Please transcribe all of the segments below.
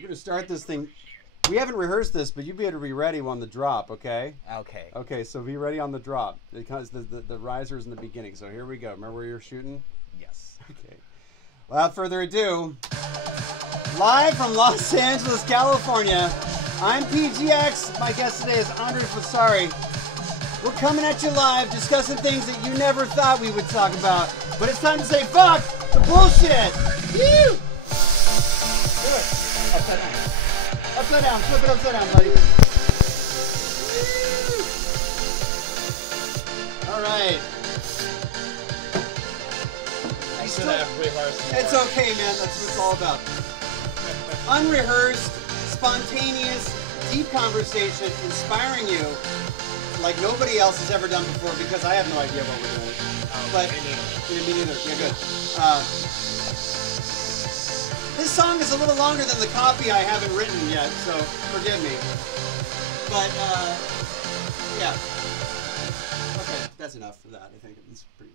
We're going to start this thing. We haven't rehearsed this, but you better be ready on the drop, okay? Okay. Okay, so be ready on the drop because the riser is in the beginning. So here we go. Remember where you're shooting? Yes. Okay. Without further ado, live from Los Angeles, California, I'm PGX. My guest today is Andre Fasari. We're coming at you live, discussing things that you never thought we would talk about. But it's time to say fuck the bullshit! Woo! Do it. Upside down. Upside down. Flip it upside down, buddy. Woo! All right. It's okay, man. That's what it's all about. Unrehearsed, spontaneous, deep conversation, inspiring you like nobody else has ever done before because I have no idea what we're doing. But me neither. Yeah, good. This song is a little longer than the copy I haven't written yet, so forgive me. But yeah. Okay, that's enough for that. I think it's pretty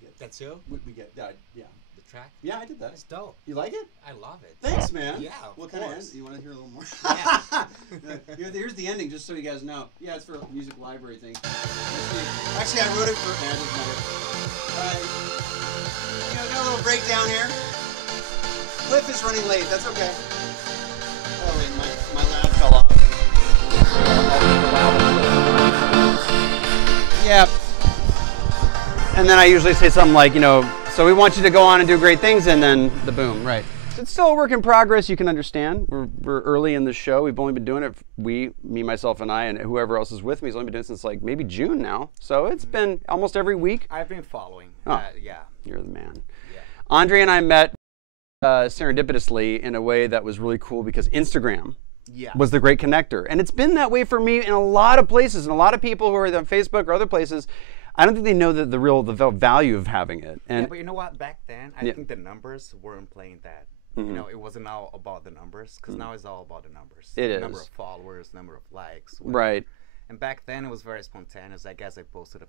good. That's you? We get that. Yeah. The track? Yeah, I did that. It's dope. You like it? I love it. Thanks, man. Yeah, what kind of? You want to hear a little more? Yeah. Here's the ending, just so you guys know. Yeah, it's for a music library thing. Actually, I wrote it for. Nah, it doesn't matter. Got a little breakdown here. Cliff is running late. That's okay. Oh wait, my lab fell off. Yeah. And then I usually say something like, so we want you to go on and do great things, and then the boom, right. So it's still a work in progress, you can understand. We're early in the show. We've only been doing it, me, myself, and I, and whoever else is with me has only been doing it since like maybe June now. So it's been almost every week. I've been following. Oh, yeah. You're the man. Yeah. Andre and I met serendipitously in a way that was really cool because Instagram was the great connector. And it's been that way for me in a lot of places, and a lot of people who are on Facebook or other places, I don't think they know the value of having it. And yeah, but you know what? Back then, I think the numbers weren't playing that. It wasn't all about the numbers, because now it's all about the numbers. It is. Number of followers, number of likes. Right. And back then, it was very spontaneous. I guess I posted a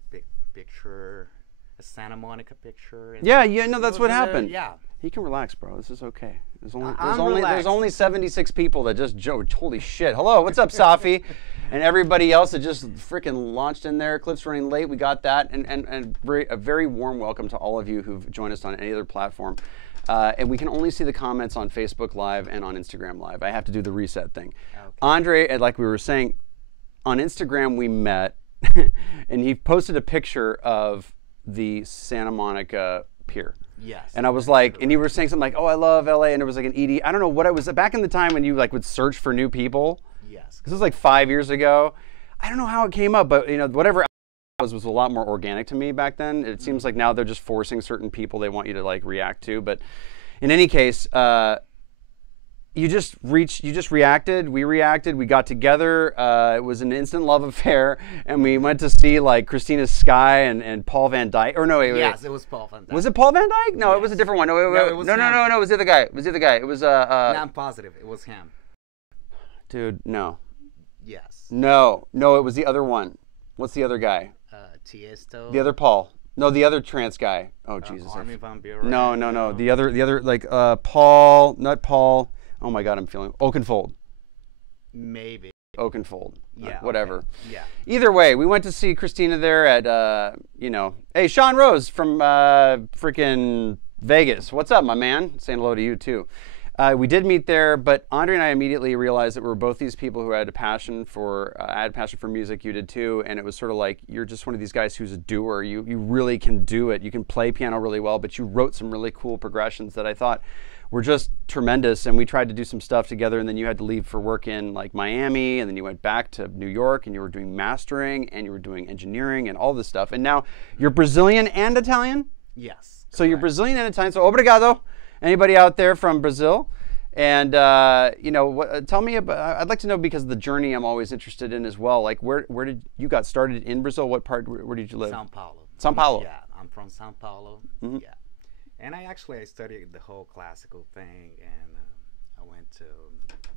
picture, a Santa Monica picture. Yeah, that's what happened. Yeah. He can relax, bro. This is okay. There's only 76 people that just joked. Holy shit. Hello, what's up, Safi? And everybody else that just freaking launched in there. Cliff's running late. We got that. And a very warm welcome to all of you who've joined us on any other platform. And we can only see the comments on Facebook Live and on Instagram Live. I have to do the reset thing. Okay. Andre, like we were saying, on Instagram we met, and he posted a picture of the Santa Monica Pier. Yes. And I was like, and you were saying something like, oh, I love LA, and there was like an ED. I don't know what it was. Back in the time when you like would search for new people. Yes. This was like 5 years ago. I don't know how it came up, but whatever was a lot more organic to me back then. It seems like now they're just forcing certain people they want you to like react to. But in any case, you just reacted, we reacted, we got together. It was an instant love affair, and we went to see like Christina Sky and Paul Van Dyke. Or no, wait. Yes, it was Paul Van Dyke. Was it Paul Van Dyke? No, yes. It was a different one. No, it was no, it was the other guy. It was the other guy. It was No, I'm positive. It was him. Dude, no. Yes. No, it was the other one. What's the other guy? Tiesto. The other Paul. No, the other trance guy. Oh, Jesus. Armin van Buuren. No. The other like Paul, not Paul. Oh my God, I'm feeling Oakenfold. Maybe. Oakenfold. Yeah. Whatever. Okay. Yeah. Either way, we went to see Christina there at Hey, Sean Rose from freaking Vegas. What's up, my man? Saying hello to you too. We did meet there, but Andre and I immediately realized that we were both these people who had a passion for, I had a passion for music, you did too, and it was sort of like, you're just one of these guys who's a doer. You really can do it. You can play piano really well, but you wrote some really cool progressions that I thought were just tremendous, and we tried to do some stuff together, and then you had to leave for work in like Miami, and then you went back to New York, and you were doing mastering, and you were doing engineering, and all this stuff, and now you're Brazilian and Italian? Yes. So you're Brazilian and Italian, so obrigado. Anybody out there from Brazil? And, tell me about, I'd like to know, because of the journey I'm always interested in as well. Like, where did you got started in Brazil? What part, where did you live? Sao Paulo. Sao Paulo. Yeah, I'm from Sao Paulo. Mm-hmm. Yeah. And I studied the whole classical thing, and I went to...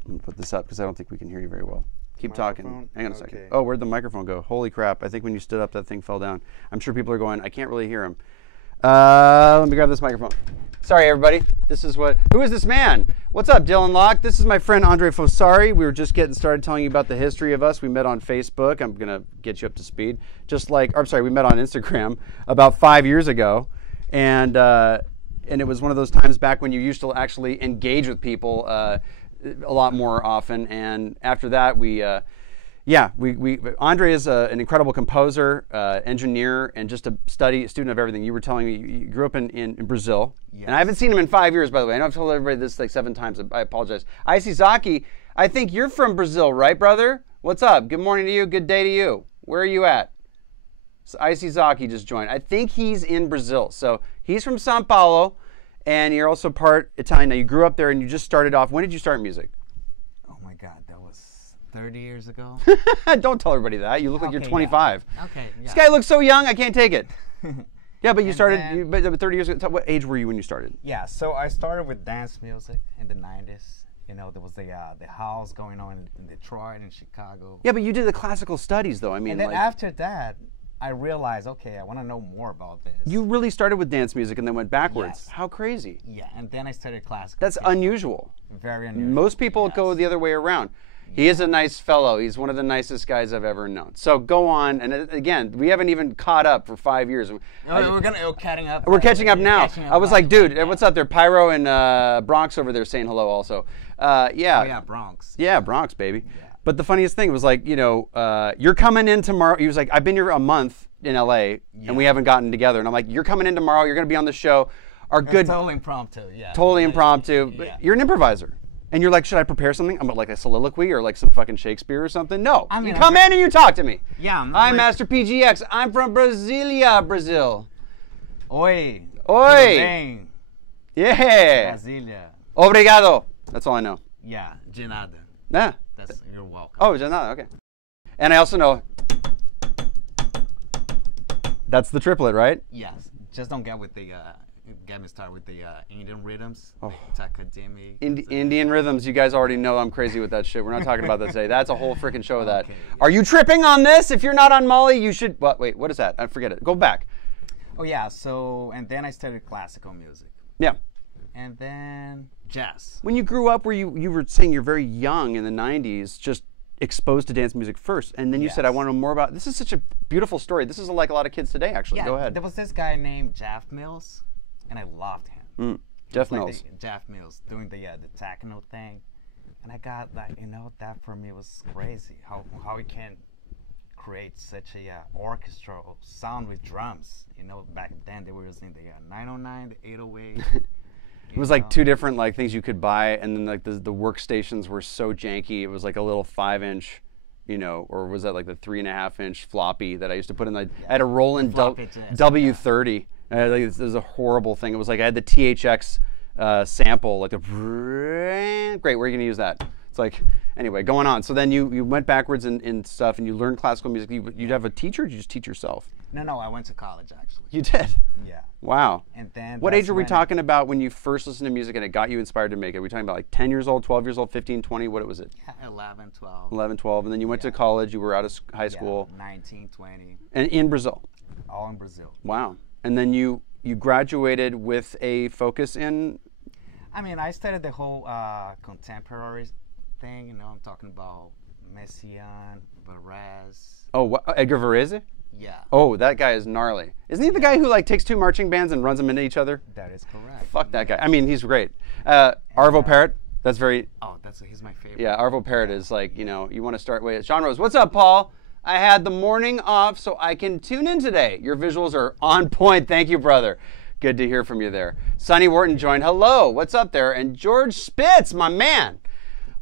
I'm going to put this up because I don't think we can hear you very well. Keep talking. Hang on a second. Okay. Oh, where'd the microphone go? Holy crap. I think when you stood up, that thing fell down. I'm sure people are going, I can't really hear him. Let me grab this microphone. Sorry, everybody. Who is this man? What's up, Dylan Locke? This is my friend Andre Fossari. We were just getting started telling you about the history of us. We met on Facebook. I'm going to get you up to speed. We met on Instagram about 5 years ago. And it was one of those times back when you used to actually engage with people a lot more often. And after that, Andre is an incredible composer, engineer, and just a student of everything. You were telling me you grew up in Brazil. Yes. And I haven't seen him in 5 years, by the way. I know I've told everybody this like 7 times. I apologize. Isizaki, I think you're from Brazil, right, brother? What's up? Good morning to you. Good day to you. Where are you at? So Isizaki just joined. I think he's in Brazil. So he's from Sao Paulo, and you're also part Italian. Now, you grew up there, and you just started off. When did you start music? Oh, my God. That was 30 years ago. Don't tell everybody that. You look like you're 25. Yeah. Okay. Yeah. This guy looks so young, I can't take it. Yeah, but you started, but 30 years ago. What age were you when you started? Yeah, so I started with dance music in the 90s. You know, there was the house going on in Detroit and Chicago. Yeah, but you did the classical studies, though. I mean, and then after that, I realized, okay, I want to know more about this. You really started with dance music and then went backwards. Yes. How crazy. Yeah, and then I studied classical. That's unusual. Very unusual. Most people go the other way around. He is a nice fellow. He's one of the nicest guys I've ever known. So go on. And again, we haven't even caught up for 5 years. We're catching up. We're catching up now. I was like, dude, what's up there? Pyro and Bronx over there saying hello also. Yeah. Oh, yeah, Bronx. Yeah, Bronx, baby. Yeah. But the funniest thing was like, you're coming in tomorrow. He was like, I've been here a month in LA and we haven't gotten together. And I'm like, you're coming in tomorrow. You're going to be on the show. It's totally impromptu, yeah. Totally impromptu. But you're an improviser. And you're like, should I prepare something? I'm like a soliloquy or like some fucking Shakespeare or something? No. You come in and you talk to me. Yeah. I'm Master PGX. I'm from Brasilia, Brazil. Oi. Oi. Yeah. Brasilia. Obrigado. That's all I know. Yeah. De nada. Yeah. You're welcome. Oh, de nada. Okay. And I also know that's the triplet, right? Yes. Just don't get me started with the Indian rhythms, academic. Indian rhythms, you guys already know I'm crazy with that shit. We're not talking about that today. That's a whole freaking show of that. Okay. Are you tripping on this? If you're not on Molly, you should. Wait, what is that? I forget it. Go back. Oh yeah. And then I studied classical music. Yeah. And then jazz. When you grew up, you were saying you're very young in the 90s, just exposed to dance music first, and then you said, I want to know more about. This is such a beautiful story. This is like a lot of kids today, actually. Yeah, go ahead. There was this guy named Jeff Mills. And I loved him. Jeff Mills. Jeff Mills doing the techno thing, and I got that. That for me was crazy. How he can create such a orchestral sound with drums. Back then they were using the 909, the 808. It was like 2 different like things you could buy, and then like the workstations were so janky. It was like a little 5-inch. Or was that like the 3.5-inch floppy that I used to put in? I had a Roland W30. This is a horrible thing. It was like I had the THX sample, like the great. Where are you gonna use that? It's like anyway, going on. So then you went backwards in stuff, and you learned classical music. You'd have a teacher, or did you just teach yourself? No, I went to college actually. You did? Yeah. Wow. And then what age are we talking about when you first listened to music and it got you inspired to make it? Are we talking about like 10 years old, 12 years old, 15, 20? What was it? Yeah, 11, 12. 11, 12. And then you went to college. You were out of high school. 19, 20. And in Brazil? All in Brazil. Wow. And then you graduated with a focus in? I studied the whole contemporary thing. I'm talking about Messiaen, Varese. Oh, Edgar Varese? Yeah. Oh, that guy is gnarly. Isn't he the guy who like takes 2 marching bands and runs them into each other? That is correct. Fuck that guy. He's great. Arvo Pärt. That's very. Oh, he's my favorite. Yeah, Arvo Pärt is like, you want to start with. Sean Rose, what's up, Paul? I had the morning off so I can tune in today. Your visuals are on point. Thank you, brother. Good to hear from you there. Sonny Wharton joined. Hello, what's up there? And George Spitz, my man.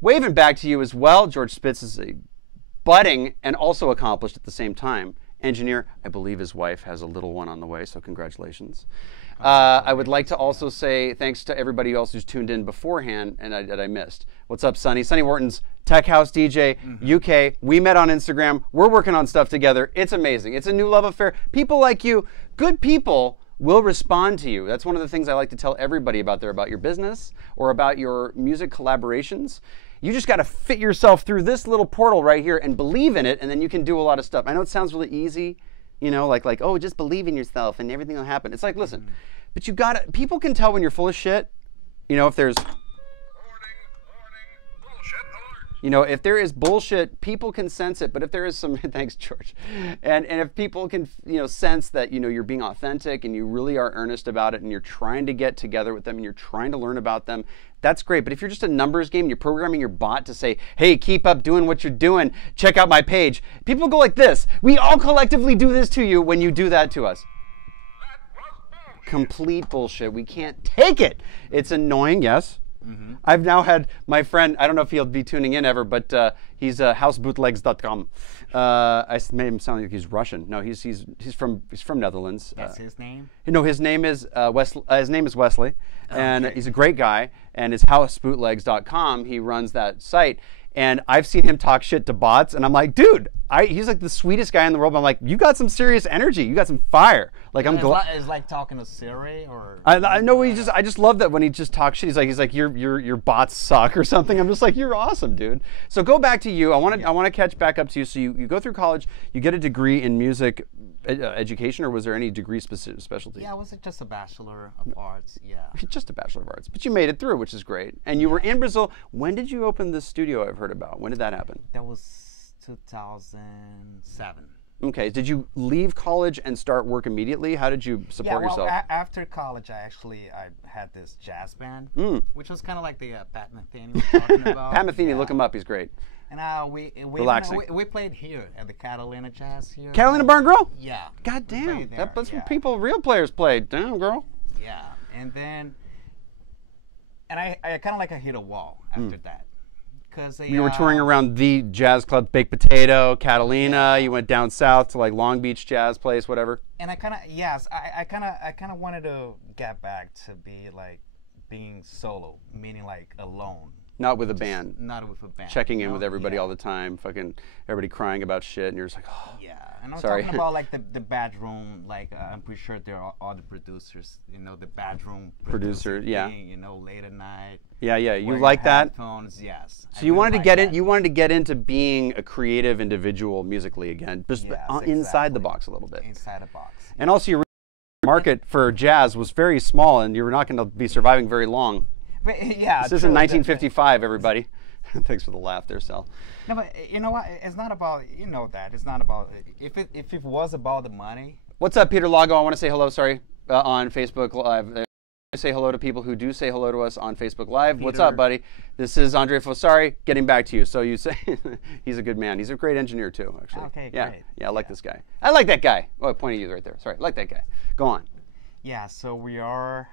Waving back to you as well. George Spitz is a budding and also accomplished at the same time engineer. I believe his wife has a little one on the way, so congratulations. I would like to also say thanks to everybody else who's tuned in beforehand and that I missed. What's up, Sonny? Sonny Wharton's Tech House DJ, UK. We met on Instagram. We're working on stuff together. It's amazing. It's a new love affair. People like you, good people, will respond to you. That's one of the things I like to tell everybody about your business or about your music collaborations. You just got to fit yourself through this little portal right here and believe in it, and then you can do a lot of stuff. I know it sounds really easy, You know, like oh, just believe in yourself and everything will happen. It's like, listen, but you got to, people can tell when you're full of shit. You know, if there's you know, if there is bullshit, people can sense it. But if there is some, thanks, George. And if people can, you know, sense that, you know, you're being authentic and you really are earnest about it and you're trying to get together with them and you're trying to learn about them, that's great. But if you're just a numbers game and you're programming your bot to say, hey, keep up doing what you're doing, check out my page, people go like this. We all collectively do this to you when you do that to us. Complete bullshit. We can't take it. It's annoying, yes. I've now had my friend, I don't know if he'll be tuning in ever, but he's housebootlegs.com. I made him sound like he's Russian. No, he's from Netherlands. That's his name? No, his name is Wesley, and he's a great guy. And it's housebootlegs.com. He runs that site. And I've seen him talk shit to bots, and I'm like, dude, he's like the sweetest guy in the world. But I'm like, you got some serious energy. You got some fire. Like I'm glad. It's like talking to Siri, or I know I just love that when he just talks shit. He's like your bots suck or something. I'm just like, you're awesome, dude. So go back to you. I want to catch back up to you. So you go through college, you get a degree in music education, or was there any degree specialty? Yeah, was it just a Bachelor of Arts? Yeah. Just a Bachelor of Arts. But you made it through, which is great. And you were in Brazil. When did you open this studio I've heard about? When did that happen? That was 2007. Okay. Did you leave college and start work immediately? How did you support yourself? After college, I had this jazz band, which was kind of like the Pat Metheny was talking about. Pat Metheny, look him up. He's great. And we played here at the Catalina Jazz here. Catalina Barn Grill? Yeah. God damn. That's where real players played. Damn, girl. Yeah. And then, I kind of like I hit a wall after that. Cause you were touring around the jazz club, Baked Potato, Catalina. You went down south to like Long Beach Jazz Place, whatever. And I kind of wanted to get back to being solo, meaning like alone. Not with a band. Not with a band. Checking in with everybody all the time. Fucking everybody crying about shit, and you're just like, oh. Yeah, and I'm talking about like the bedroom. Like I'm pretty sure there are all the producers. You know, the bedroom producer. Yeah. You know, late at night. Yeah, yeah. You like that? Headphones, yes. So you wanted to get in. You wanted to get into being a creative individual musically again, just inside the box a little bit. Inside the box. And also, your market for jazz was very small, and you were not going to be surviving very long. But, yeah, this isn't 1955, everybody. Thanks for the laugh there, Sal. No, but you know what? It's not about, you know that. It's not about, if it was about the money. What's up, Peter Lago? I want to say hello, on Facebook Live. I say hello to people who do say hello to us on Facebook Live. Peter. What's up, buddy? This is Andre Fossari getting back to you. So you say, he's a good man. He's a great engineer, too, actually. Okay, great. Yeah, I like this guy. I like that guy. Oh, I pointed you right there. Sorry, I like that guy. Go on. Yeah, so we are...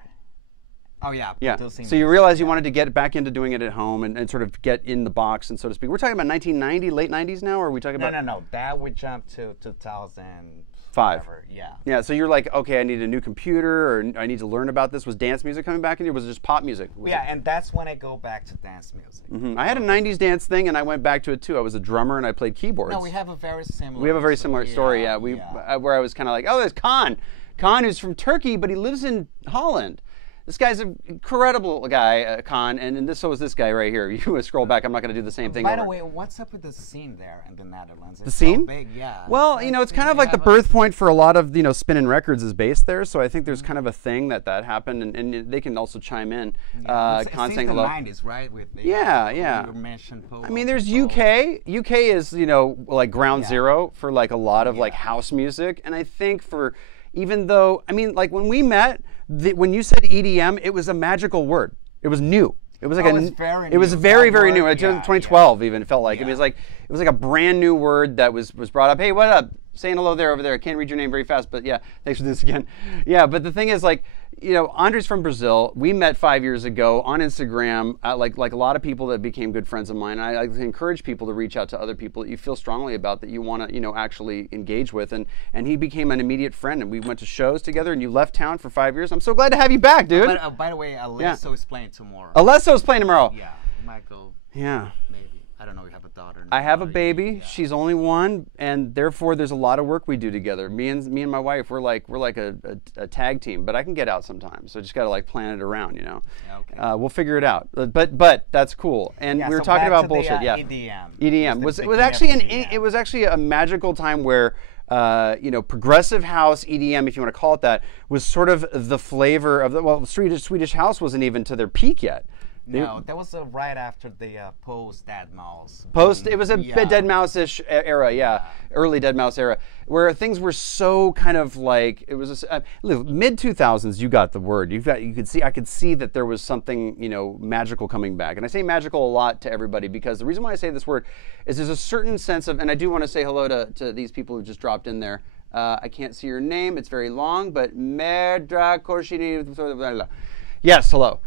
Oh, yeah. Yeah. So you realized you wanted to get back into doing it at home and sort of get in the box, and so to speak. We're talking about 1990, late 90s now, or are we talking about... No. That would jump to 2005. Yeah. Yeah, so you're like, okay, I need a new computer, or I need to learn about this. Was dance music coming back in here, or was it just pop music? And that's when I go back to dance music. I had a 90s dance thing, and I went back to it, too. I was a drummer, and I played keyboards. No, we have a very similar... We have a very similar story, yeah. Where I was kind of like, oh, there's Khan. Khan, who's from Turkey, but he lives in Holland. This guy's an incredible guy, Khan, and so is this guy right here. You scroll back, I'm not going to do the same thing By the way, what's up with the scene there in the Netherlands? The scene? So big, yeah. Well, you know, it's kind of like the birth point for a lot of, you know, spinning records is based there, so I think there's kind of a thing that happened, and they can also chime in. Khan saying hello. The 90s, right? With the, yeah. You mentioned I mean, there's UK. UK is, you know, like ground zero for like a lot of like house music, and I think even though, I mean, like when we met, when you said EDM, it was a magical word. It was new. It was like it was very new. It was 2012 even. It felt like it was like a brand new word that was brought up. Hey, what up? Saying hello there over there. I can't read your name very fast, but yeah, thanks for this again. Yeah, but the thing is, like, you know, Andre's from Brazil. We met 5 years ago on Instagram. Like a lot of people that became good friends of mine. I encourage people to reach out to other people that you feel strongly about, that you want to, you know, actually engage with. And he became an immediate friend, and we went to shows together. And you left town for 5 years. I'm so glad to have you back, dude. By the way, Alesso is playing tomorrow. Alesso's playing tomorrow. Yeah, Michael. Yeah. Maybe. I don't know. You have a daughter. I have a baby. Yeah. She's only one, and therefore there's a lot of work we do together. Me and my wife, we're like a tag team. But I can get out sometimes, so just got to like plan it around, you know. Okay. We'll figure it out. But that's cool. And we were talking about bullshit. EDM. EDM was actually a magical time where you know, progressive house, EDM, if you want to call it that, was sort of the flavor of the, well, Swedish house wasn't even to their peak yet. No, that was right after the post-Dead Mouse. It was a Dead Mouse-ish era, yeah, early Dead Mouse era, where things were so kind of like, it was mid-2000s. You got the word. I could see that there was something, you know, magical coming back, and I say magical a lot to everybody because the reason why I say this word is there's a certain sense of, and I do want to say hello to these people who just dropped in there. I can't see your name; it's very long, but Merdra Korshini. Yes, hello.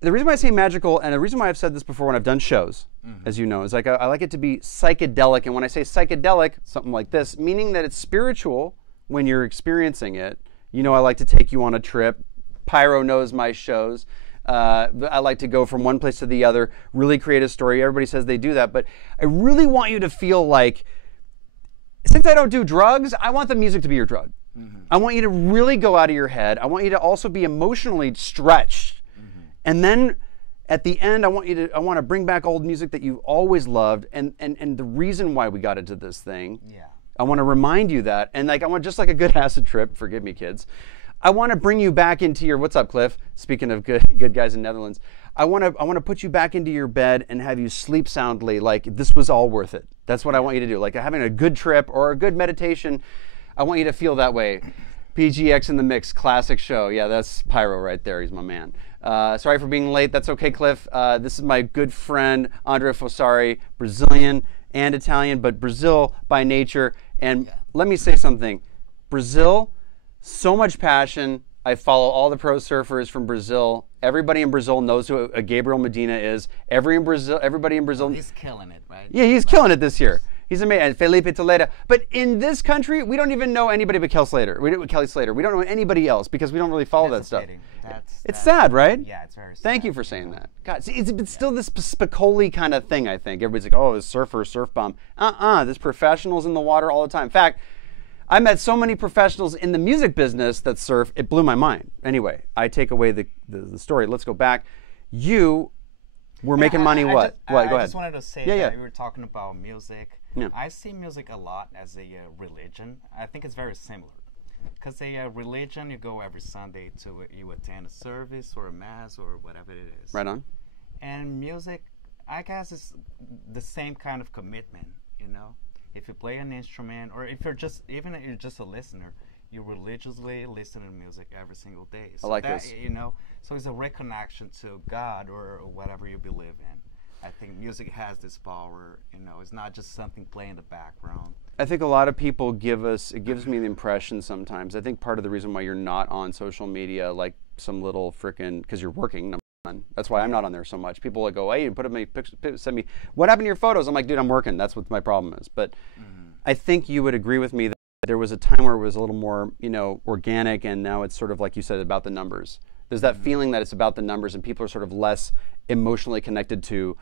The reason why I say magical, and the reason why I've said this before when I've done shows, as you know, is like I like it to be psychedelic. And when I say psychedelic, something like this, meaning that it's spiritual when you're experiencing it. You know, I like to take you on a trip. Pyro knows my shows. I like to go from one place to the other, really create a story. Everybody says they do that, but I really want you to feel like, since I don't do drugs, I want the music to be your drug. I want you to really go out of your head. I want you to also be emotionally stretched. And then at the end, I want to bring back old music that you always loved, and the reason why we got into this thing. Yeah. I want to remind you that, and like I want, just like a good acid trip. Forgive me, kids. I want to bring you back into your, what's up, Cliff? Speaking of good guys in Netherlands, I want to put you back into your bed and have you sleep soundly, like this was all worth it. That's what I want you to do. Like having a good trip or a good meditation. I want you to feel that way. PGX in the Mix, classic show. Yeah, that's Pyro right there. He's my man. Sorry for being late. That's okay, Cliff. This is my good friend, Andrea Fossari, Brazilian and Italian, but Brazil by nature. And let me say something. Brazil, so much passion. I follow all the pro surfers from Brazil. Everybody in Brazil knows who Gabriel Medina is. Everybody in Brazil. He's killing it, right? Yeah, he's killing it this year. He's amazing. Felipe Toledo. But in this country, we don't even know anybody but Kelly Slater. Kelly Slater. We don't know anybody else because we don't really follow that stuff. It's sad, right? Yeah, it's very sad. Thank you for saying that. God, see, it's still this Spicoli kind of thing, I think. Everybody's like, oh, it's surfer, surf bomb. There's professionals in the water all the time. In fact, I met so many professionals in the music business that surf, it blew my mind. Anyway, I take away the story. Let's go back. You were making money what? Go ahead. I just wanted to say that we were talking about music. Yeah. I see music a lot as a religion. I think it's very similar. Because a religion, you go every Sunday you attend a service or a mass or whatever it is. Right on. And music, I guess, is the same kind of commitment, you know? If you play an instrument or if you're just a listener, you religiously listen to music every single day. So I like this. You know, so it's a reconnection to God or whatever you believe in. I think music has this power, you know, it's not just something playing in the background. I think a lot of people it gives me the impression sometimes, I think part of the reason why you're not on social media like some little frickin', because you're working, number one. That's why I'm not on there so much. People go, hey, put up my pictures, send me, what happened to your photos? I'm like, dude, I'm working. That's what my problem is. But I think you would agree with me that there was a time where it was a little more, you know, organic, and now it's sort of like you said about the numbers. There's that feeling that it's about the numbers, and people are sort of less emotionally connected to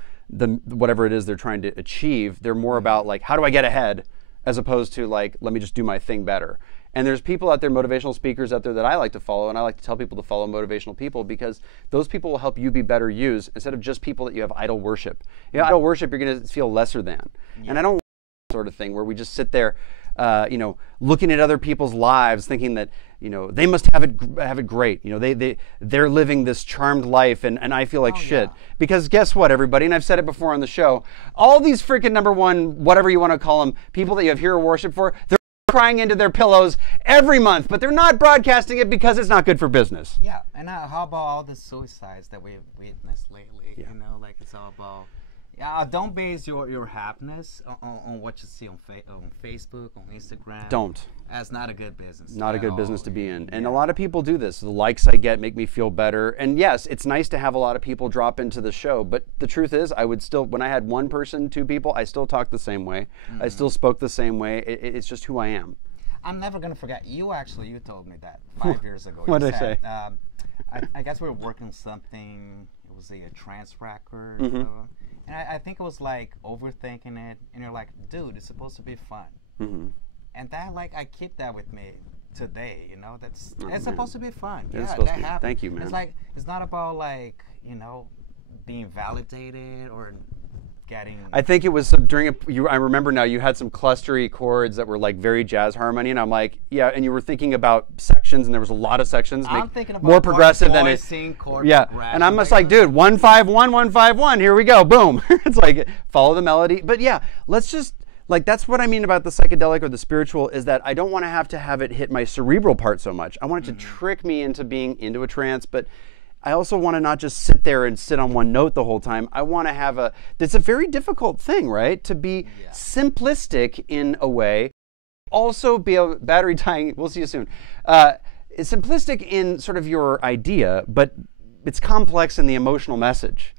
whatever it is they're trying to achieve. They're more about like, how do I get ahead, as opposed to like, let me just do my thing better. And there's people out there, motivational speakers out there that I like to follow, and I like to tell people to follow motivational people because those people will help you be better yous instead of just people that you have idol worship. You know, idol worship, you're going to feel lesser than. Yeah. And I don't want that sort of thing where we just sit there, you know, looking at other people's lives, thinking that, you know, they must have it great. You know, they're living this charmed life, and I feel like shit. Yeah. Because guess what, everybody, and I've said it before on the show, all these freaking number one, whatever you want to call them, people that you have hero worship for, they're crying into their pillows every month, but they're not broadcasting it because it's not good for business. Yeah, and how about all the suicides that we've witnessed lately? Yeah. You know, like it's all about... don't base your happiness on what you see on Facebook, on Instagram. Don't. That's not a good business. Not a good business to be in. And a lot of people do this. The likes I get make me feel better. And yes, it's nice to have a lot of people drop into the show. But the truth is, I would still, when I had one person, two people, I still talked the same way. I still spoke the same way. It's just who I am. I'm never going to forget. You told me that 5 years ago. What did I say? I guess we were working on something. It was a trance record. You know? And I think it was like overthinking it, and you're like, dude, it's supposed to be fun. And that, like, I keep that with me today, you know, it's supposed to be fun. It's supposed to be. Thank you, man. It's like, it's not about like, you know, being validated or getting. I think it was during I remember now you had some clustery chords that were like very jazz harmony, and I'm like, yeah, and you were thinking about sections, and there was a lot of sections. I'm thinking about more progressive than it. Yeah, and I'm just like, dude, 151, 151, here we go, boom. It's like follow the melody, but yeah, let's just. Like, that's what I mean about the psychedelic or the spiritual, is that I don't want to have it hit my cerebral part so much. I want it to trick me into being into a trance, but I also want to not just sit there and sit on one note the whole time. I want to have it's a very difficult thing, right? To be simplistic in a way. Also be a battery dying, we'll see you soon. It's simplistic in sort of your idea, but it's complex in the emotional message.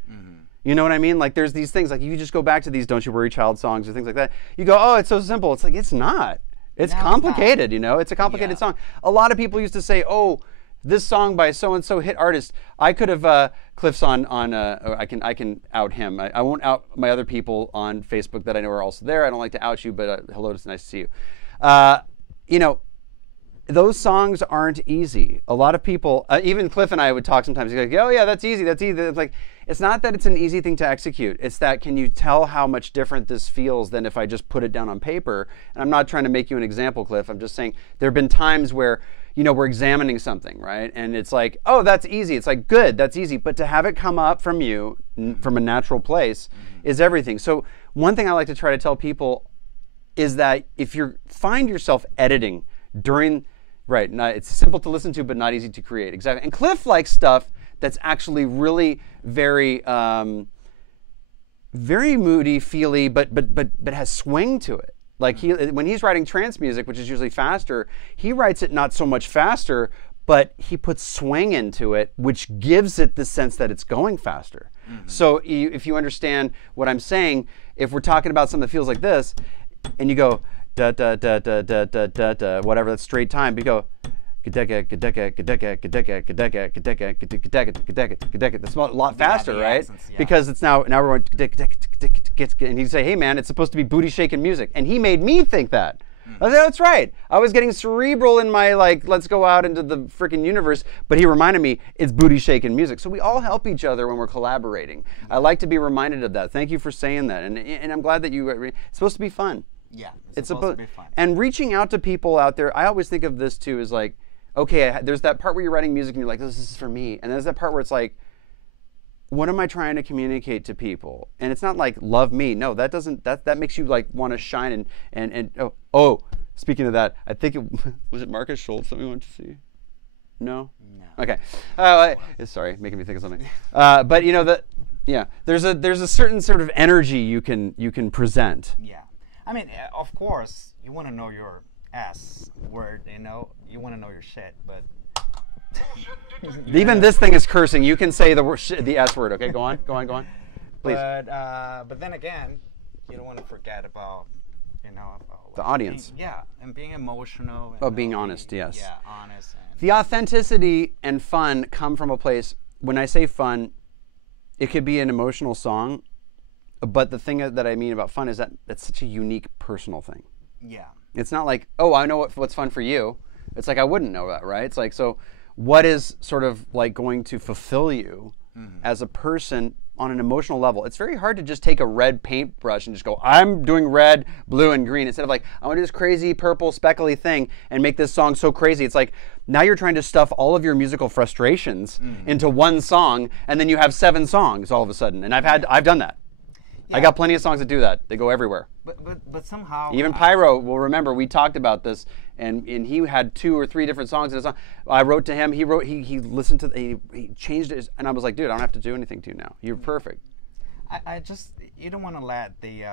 You know what I mean? Like there's these things, like you just go back to these Don't You Worry Child songs or things like that. You go, oh, it's so simple. It's like, it's not. It's complicated, you know? It's a complicated song. A lot of people used to say, oh, this song by so-and-so hit artist, I could have, Cliff's on I can out him. I won't out my other people on Facebook that I know are also there. I don't like to out you, but hello, it's nice to see you. You know, those songs aren't easy. A lot of people, even Cliff and I would talk sometimes. He's like, oh yeah, that's easy, that's easy. It's like, it's not that it's an easy thing to execute. It's that, can you tell how much different this feels than if I just put it down on paper? And I'm not trying to make you an example, Cliff. I'm just saying there have been times where, you know, we're examining something, right? And it's like, oh, that's easy. It's like, good, that's easy. But to have it come up from you, from a natural place, is everything. So one thing I like to try to tell people is that if you find yourself editing during, right, it's simple to listen to, but not easy to create. Exactly. And Cliff likes stuff that's actually really very, very moody, feely, but has swing to it. Like when he's writing trance music, which is usually faster, he writes it not so much faster, but he puts swing into it, which gives it the sense that it's going faster. So if you understand what I'm saying, if we're talking about something that feels like this, and you go da da da da da da da da, whatever, that's straight time, you go that's a lot faster, right? Because it's now we're going, and he'd say, hey man, it's supposed to be booty shaking music, and he made me think that. I said, that's right. I was getting cerebral in my, like, let's go out into the freaking universe, but he reminded me it's booty shaking music. So we all help each other when we're collaborating. I like to be reminded of that. Thank you for saying that, and I'm glad that it's supposed to be fun. Yeah, it's supposed to be fun. And reaching out to people out there, I always think of this too as like, okay, there's that part where you're writing music and you're like, this is for me. And there's that part where it's like, what am I trying to communicate to people? And it's not like, love me. No, that doesn't, that makes you like want to shine and oh, speaking of that, I think was it Marcus Schultz that we went to see? No? No. Okay. Sorry, making me think of something. But you know, there's a certain sort of energy you can present. Yeah. I mean, of course, you want to know your S word, you know, you want to know your shit, but even this thing is cursing. You can say the S word. Okay, go on, please. But then again, you don't want to forget about, you know, about the audience. And being emotional. And being honest. Yes. Yeah, honest. The authenticity and fun come from a place. When I say fun, it could be an emotional song. But the thing that I mean about fun is that it's such a unique personal thing. Yeah. It's not like, oh, I know what's fun for you. It's like, I wouldn't know that, right? It's like, so what is sort of like going to fulfill you as a person on an emotional level? It's very hard to just take a red paintbrush and just go, I'm doing red, blue, and green. Instead of like, I want to do this crazy purple speckly thing and make this song so crazy. It's like, now you're trying to stuff all of your musical frustrations into one song, and then you have 7 songs all of a sudden. And I've done that. Yeah. I got plenty of songs that do that. They go everywhere. But somehow... Even Pyro will remember, we talked about this, and he had 2 or 3 different songs in his song. I wrote to him, he listened to, he changed it, and I was like, dude, I don't have to do anything to you now. You're perfect. I just, you don't want to let the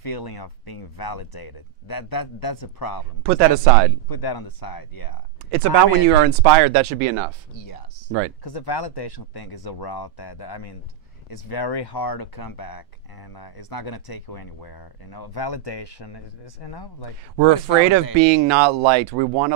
feeling of being validated, that's a problem. Put that aside. Put that on the side, yeah. It's about when you are inspired, that should be enough. Yes. Right. Because the validation thing is a route that, I mean, it's very hard to come back, and it's not going to take you anywhere. You know, validation is, you know, like... We're afraid of being not liked. We want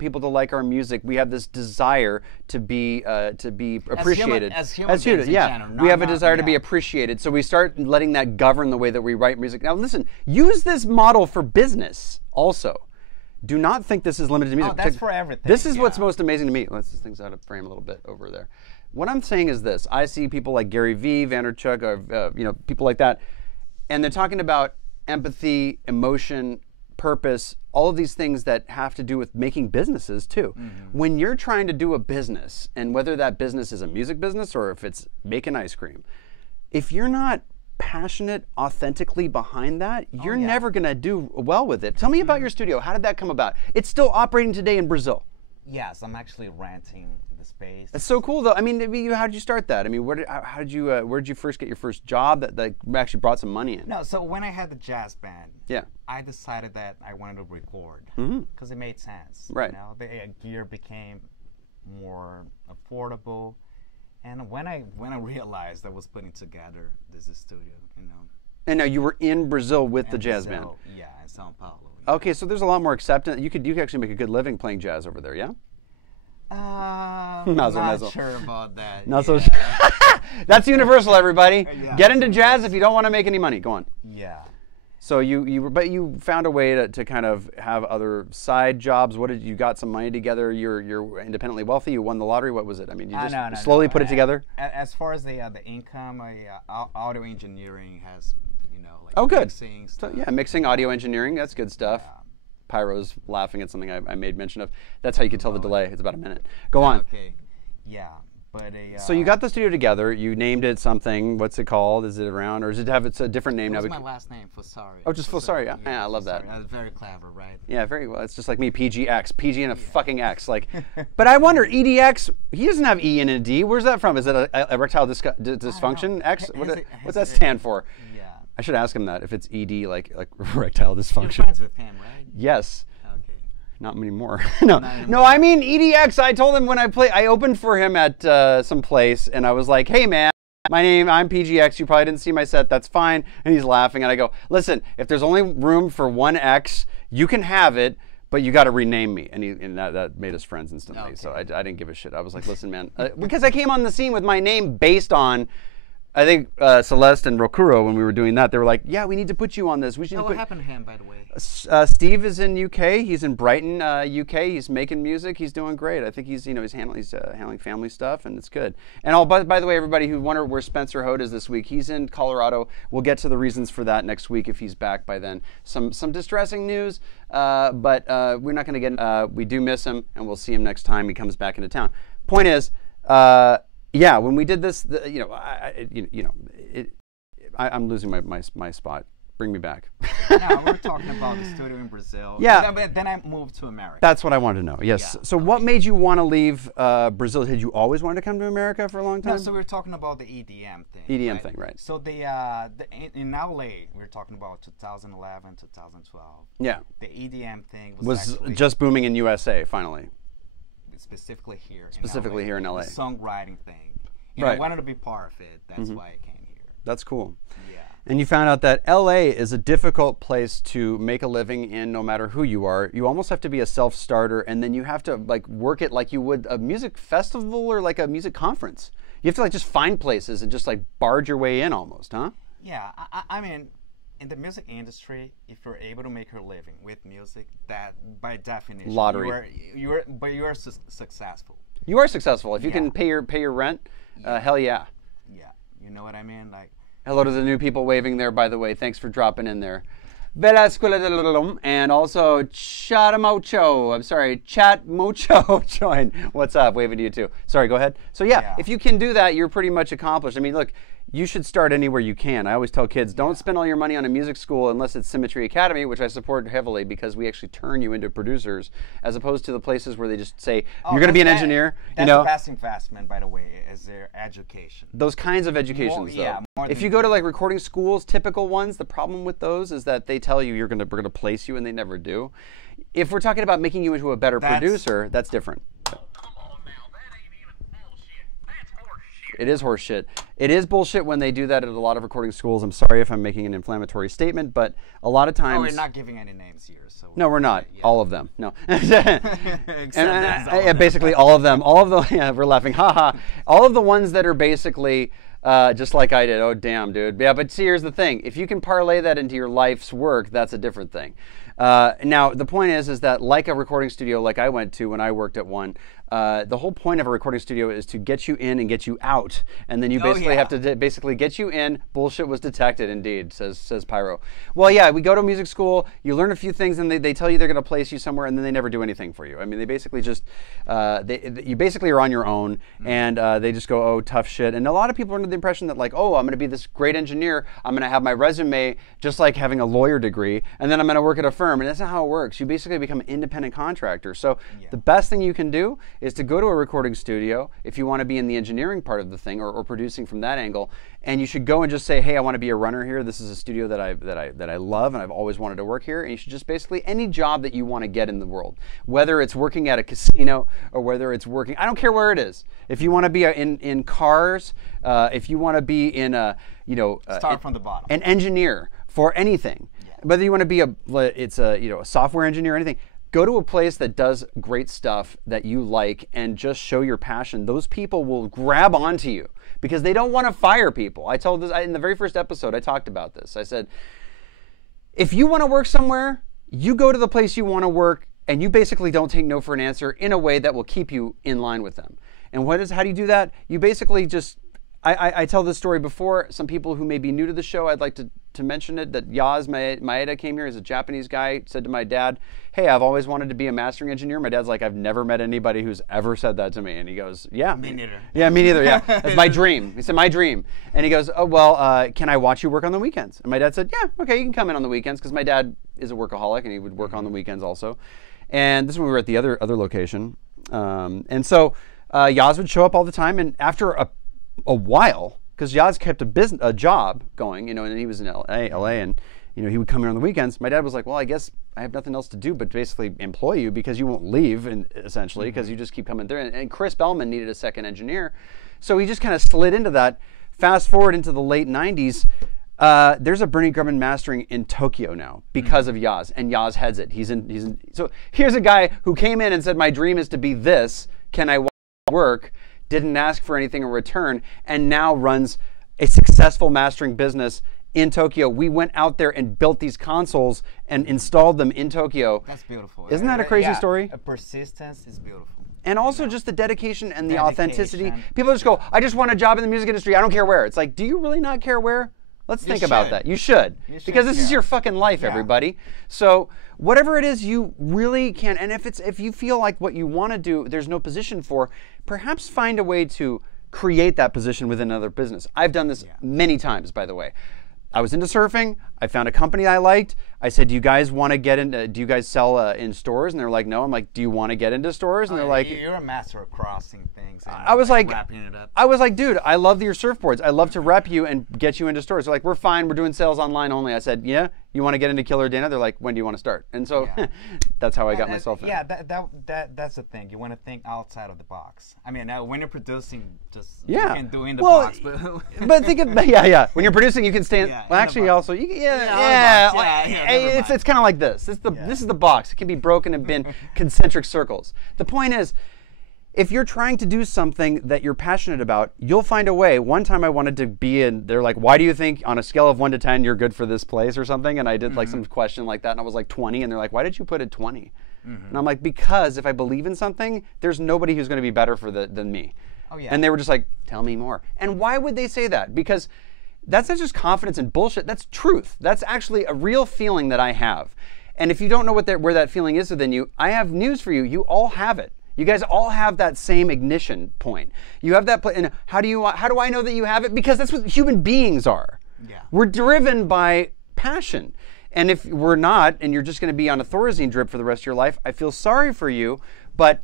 people to like our music. We have this desire to be appreciated. As human beings in general. We have a desire to be appreciated. So we start letting that govern the way that we write music. Now listen, use this model for business also. Do not think this is limited to music. Oh, that's for everything. This is what's most amazing to me. Let's just things out of frame a little bit over there. What I'm saying is this. I see people like Gary Vee, Vanderchuk, you know, people like that, and they're talking about empathy, emotion, purpose, all of these things that have to do with making businesses too. When you're trying to do a business, and whether that business is a music business or if it's making ice cream, if you're not passionate authentically behind that, you're never going to do well with it. Tell me about your studio. How did that come about? It's still operating today in Brazil. Yes, I'm actually renting the space. That's so cool, though. I mean, how did you start that? I mean, where did you first get your first job that actually brought some money in? No, so when I had the jazz band, yeah, I decided that I wanted to record because it made sense. Right. You know, the gear became more affordable, and when I realized I was putting together this studio, you know. And now you were in Brazil with the jazz band. Yeah, in São Paulo. Okay, so there's a lot more acceptance. You could actually make a good living playing jazz over there, yeah? Not sure about that. Not so. That's universal, everybody. Get into jazz if you don't want to make any money. Go on. Yeah. So you found a way to kind of have other side jobs. What did you got some money together? You're independently wealthy. You won the lottery. What was it? I mean, you just slowly put it together. As far as the income, audio engineering has, you know, like good. Mixing stuff. So, yeah, mixing, audio engineering. That's good stuff. Pyro's laughing at something I made mention of. That's how you can tell the delay. It's about a minute. Go on. Okay. Yeah. But so you got the studio together. You named it something. What's it called? Is it around, or does it have it's a different name now? What's my last name? Fosari. Oh, just Fosari. Yeah, I love that. Very clever, right? Yeah, very well. It's just like me, PGX, PG and a fucking X. Like, but I wonder, EDX. He doesn't have E and a D. Where's that from? Is it a erectile dysfunction? X. What's that stand for? Yeah. I should ask him that. If it's ED, like erectile dysfunction. You're friends with him, right? Yes. Okay. Not anymore. No, I mean EDX. I told him when I opened for him at some place, and I was like, "Hey, man, I'm PGX. You probably didn't see my set. That's fine." And he's laughing, and I go, "Listen, if there's only room for one X, you can have it, but you got to rename me." And that made us friends instantly. Okay. So I didn't give a shit. I was like, "Listen, man," because I came on the scene with my name based on. I think Celeste and Rokuro, when we were doing that, they were like, "Yeah, we need to put you on this." We should. What happened to him, by the way? Steve is in UK. He's in Brighton, UK. He's making music. He's doing great. I think he's handling family stuff, and it's good. And by the way, everybody who wondered where Spencer Hode is this week, he's in Colorado. We'll get to the reasons for that next week if he's back by then. Some distressing news, but we're not going to get. We do miss him, and we'll see him next time he comes back into town. Point is. Yeah, when we did this, I'm losing my spot. Bring me back. No, we're talking about the studio in Brazil. Yeah. But then I moved to America. That's what I wanted to know. Yes. Yeah. So what made you want to leave Brazil? Had you always wanted to come to America for a long time? No, so we were talking about the EDM thing. EDM thing, right. So in LA, we were talking about 2011, 2012. Yeah. The EDM thing was just booming in USA, finally. Specifically here in LA. The songwriting thing. I wanted to be part of it. That's why I came here. That's cool. Yeah. And you found out that LA is a difficult place to make a living in no matter who you are. You almost have to be a self-starter, and then you have to work it like you would a music festival or like a music conference. You have to just find places and just barge your way in almost, huh? Yeah. I mean, in the music industry, if you're able to make a living with music, that by definition, lottery. You are successful. You are successful if you can pay your rent. Hell yeah. Yeah, you know what I mean. Hello to the new people waving there. By the way, thanks for dropping in there. Bella Escuela de Lulum, and also Chatamocho. I'm sorry, Chat Mocho join. What's up? Waving to you too. Sorry, go ahead. So yeah, if you can do that, you're pretty much accomplished. I mean, look. You should start anywhere you can. I always tell kids, don't spend all your money on a music school unless it's Symmetry Academy, which I support heavily because we actually turn you into producers, as opposed to the places where they just say, you're going to be an engineer. That's the best investment, by the way, is their education. Those kinds of educations, though. If you go to recording schools, typical ones, the problem with those is that they tell you we're going to place you, and they never do. If we're talking about making you into a better producer, that's different. It is horse shit. It is bullshit when they do that at a lot of recording schools. I'm sorry if I'm making an inflammatory statement, but a lot of times... Oh, we're not giving any names here. So no, we're not. Yeah. All of them. No. Basically all of them. All of the... Yeah, we're laughing. Haha. All of the ones that are basically just like I did. Oh, damn, dude. Yeah, but see, here's the thing. If you can parlay that into your life's work, that's a different thing. Now, the point is that like a recording studio like I went to when I worked at one, the whole point of a recording studio is to get you in and get you out. And then you basically have to basically get you in. Bullshit was detected, indeed, says Pyro. Well, yeah, we go to music school, you learn a few things, and they tell you they're going to place you somewhere, and then they never do anything for you. I mean, they basically just, you basically are on your own, and they just go, oh, tough shit. And a lot of people are under the impression that, like, oh, I'm going to be this great engineer, I'm going to have my resume just like having a lawyer degree, and then I'm going to work at a firm. And that's not how it works. You basically become an independent contractor. So the best thing you can do is to go to a recording studio if you want to be in the engineering part of the thing, or producing from that angle, and you should go and just say, hey, I want to be a runner here. This is a studio that I love, and I've always wanted to work here. And you should just basically, any job that you want to get in the world, whether it's working at a casino or whether it's working, I don't care where it is. If you want to be in cars, if you want to be in a, start from the bottom, an engineer for anything, whether you want to be a software engineer or anything, go to a place that does great stuff that you like and just show your passion. Those people will grab onto you because they don't want to fire people. I told this in the very first episode, I talked about this. I said, if you want to work somewhere, you go to the place you want to work, and you basically don't take no for an answer in a way that will keep you in line with them. And how do you do that? You basically just, I tell this story before. Some people who may be new to the show, I'd like to mention it, that Yaz Maeda came here. He's a Japanese guy, said to my dad, hey, I've always wanted to be a mastering engineer. My dad's like, I've never met anybody who's ever said that to me. And he goes, yeah. Me neither. Yeah, me neither, yeah. That's my dream. He said, my dream. And he goes, oh, well, can I watch you work on the weekends? And my dad said, yeah, okay, you can come in on the weekends, because my dad is a workaholic, and he would work on the weekends also. And this is when we were at the other location. And so Yaz would show up all the time, and after a while, because Yaz kept a job going, and he was in LA, and he would come here on the weekends. My dad was like, well, I guess I have nothing else to do but basically employ you, because you won't leave, and essentially, because you just keep coming through. And Chris Bellman needed a second engineer, so he just kind of slid into that. Fast forward into the late 90s, there's a Bernie Grundman Mastering in Tokyo now because of Yaz, and Yaz heads it. He's in. So here's a guy who came in and said, my dream is to be this. Can I work? Didn't ask for anything in return, and now runs a successful mastering business in Tokyo. We went out there and built these consoles and installed them in Tokyo. That's beautiful. Isn't that a crazy story? Persistence is beautiful. And also just the dedication and the authenticity. People just go, I just want a job in the music industry. I don't care where. It's like, do you really not care where? Let's think about that. You should. Because this is your fucking life, everybody. So whatever it is, you really can. And if you feel like what you want to do, there's no position for, perhaps find a way to create that position within another business. I've done this many times, by the way. I was into surfing. I found a company I liked. I said, do you guys want to get into, do you guys sell in stores? And they're like, no. I'm like, do you want to get into stores? And they're like, you're a master of crossing things. And I was like, wrapping it up. I was like, dude, I love your surfboards. I love to rep you and get you into stores. They're like, we're fine. We're doing sales online only. I said, yeah, you want to get into Killer Dana? They're like, when do you want to start? And so that's how I got myself in. Yeah, that's the thing. You want to think outside of the box. I mean, when you're producing, just you can do in the box. But think of, when you're producing, you can stay in, well, actually, also, it's kind of like this. This is the box. It can be broken and been concentric circles. The point is, if you're trying to do something that you're passionate about, you'll find a way. One time I wanted to be in, they're like, why do you think on a scale of 1 to 10 you're good for this place or something? And I did like some question like that, and I was like 20, and they're like, why did you put it 20? And I'm like, because if I believe in something, there's nobody who's going to be better than me. Oh, yeah. And they were just like, tell me more. And why would they say that? Because that's not just confidence and bullshit. That's truth. That's actually a real feeling that I have. And if you don't know where that feeling is within you, I have news for you. You all have it. You guys all have that same ignition point. You have that, and how do I know that you have it? Because that's what human beings are. Yeah. We're driven by passion. And if we're not, and you're just going to be on a Thorazine drip for the rest of your life, I feel sorry for you, but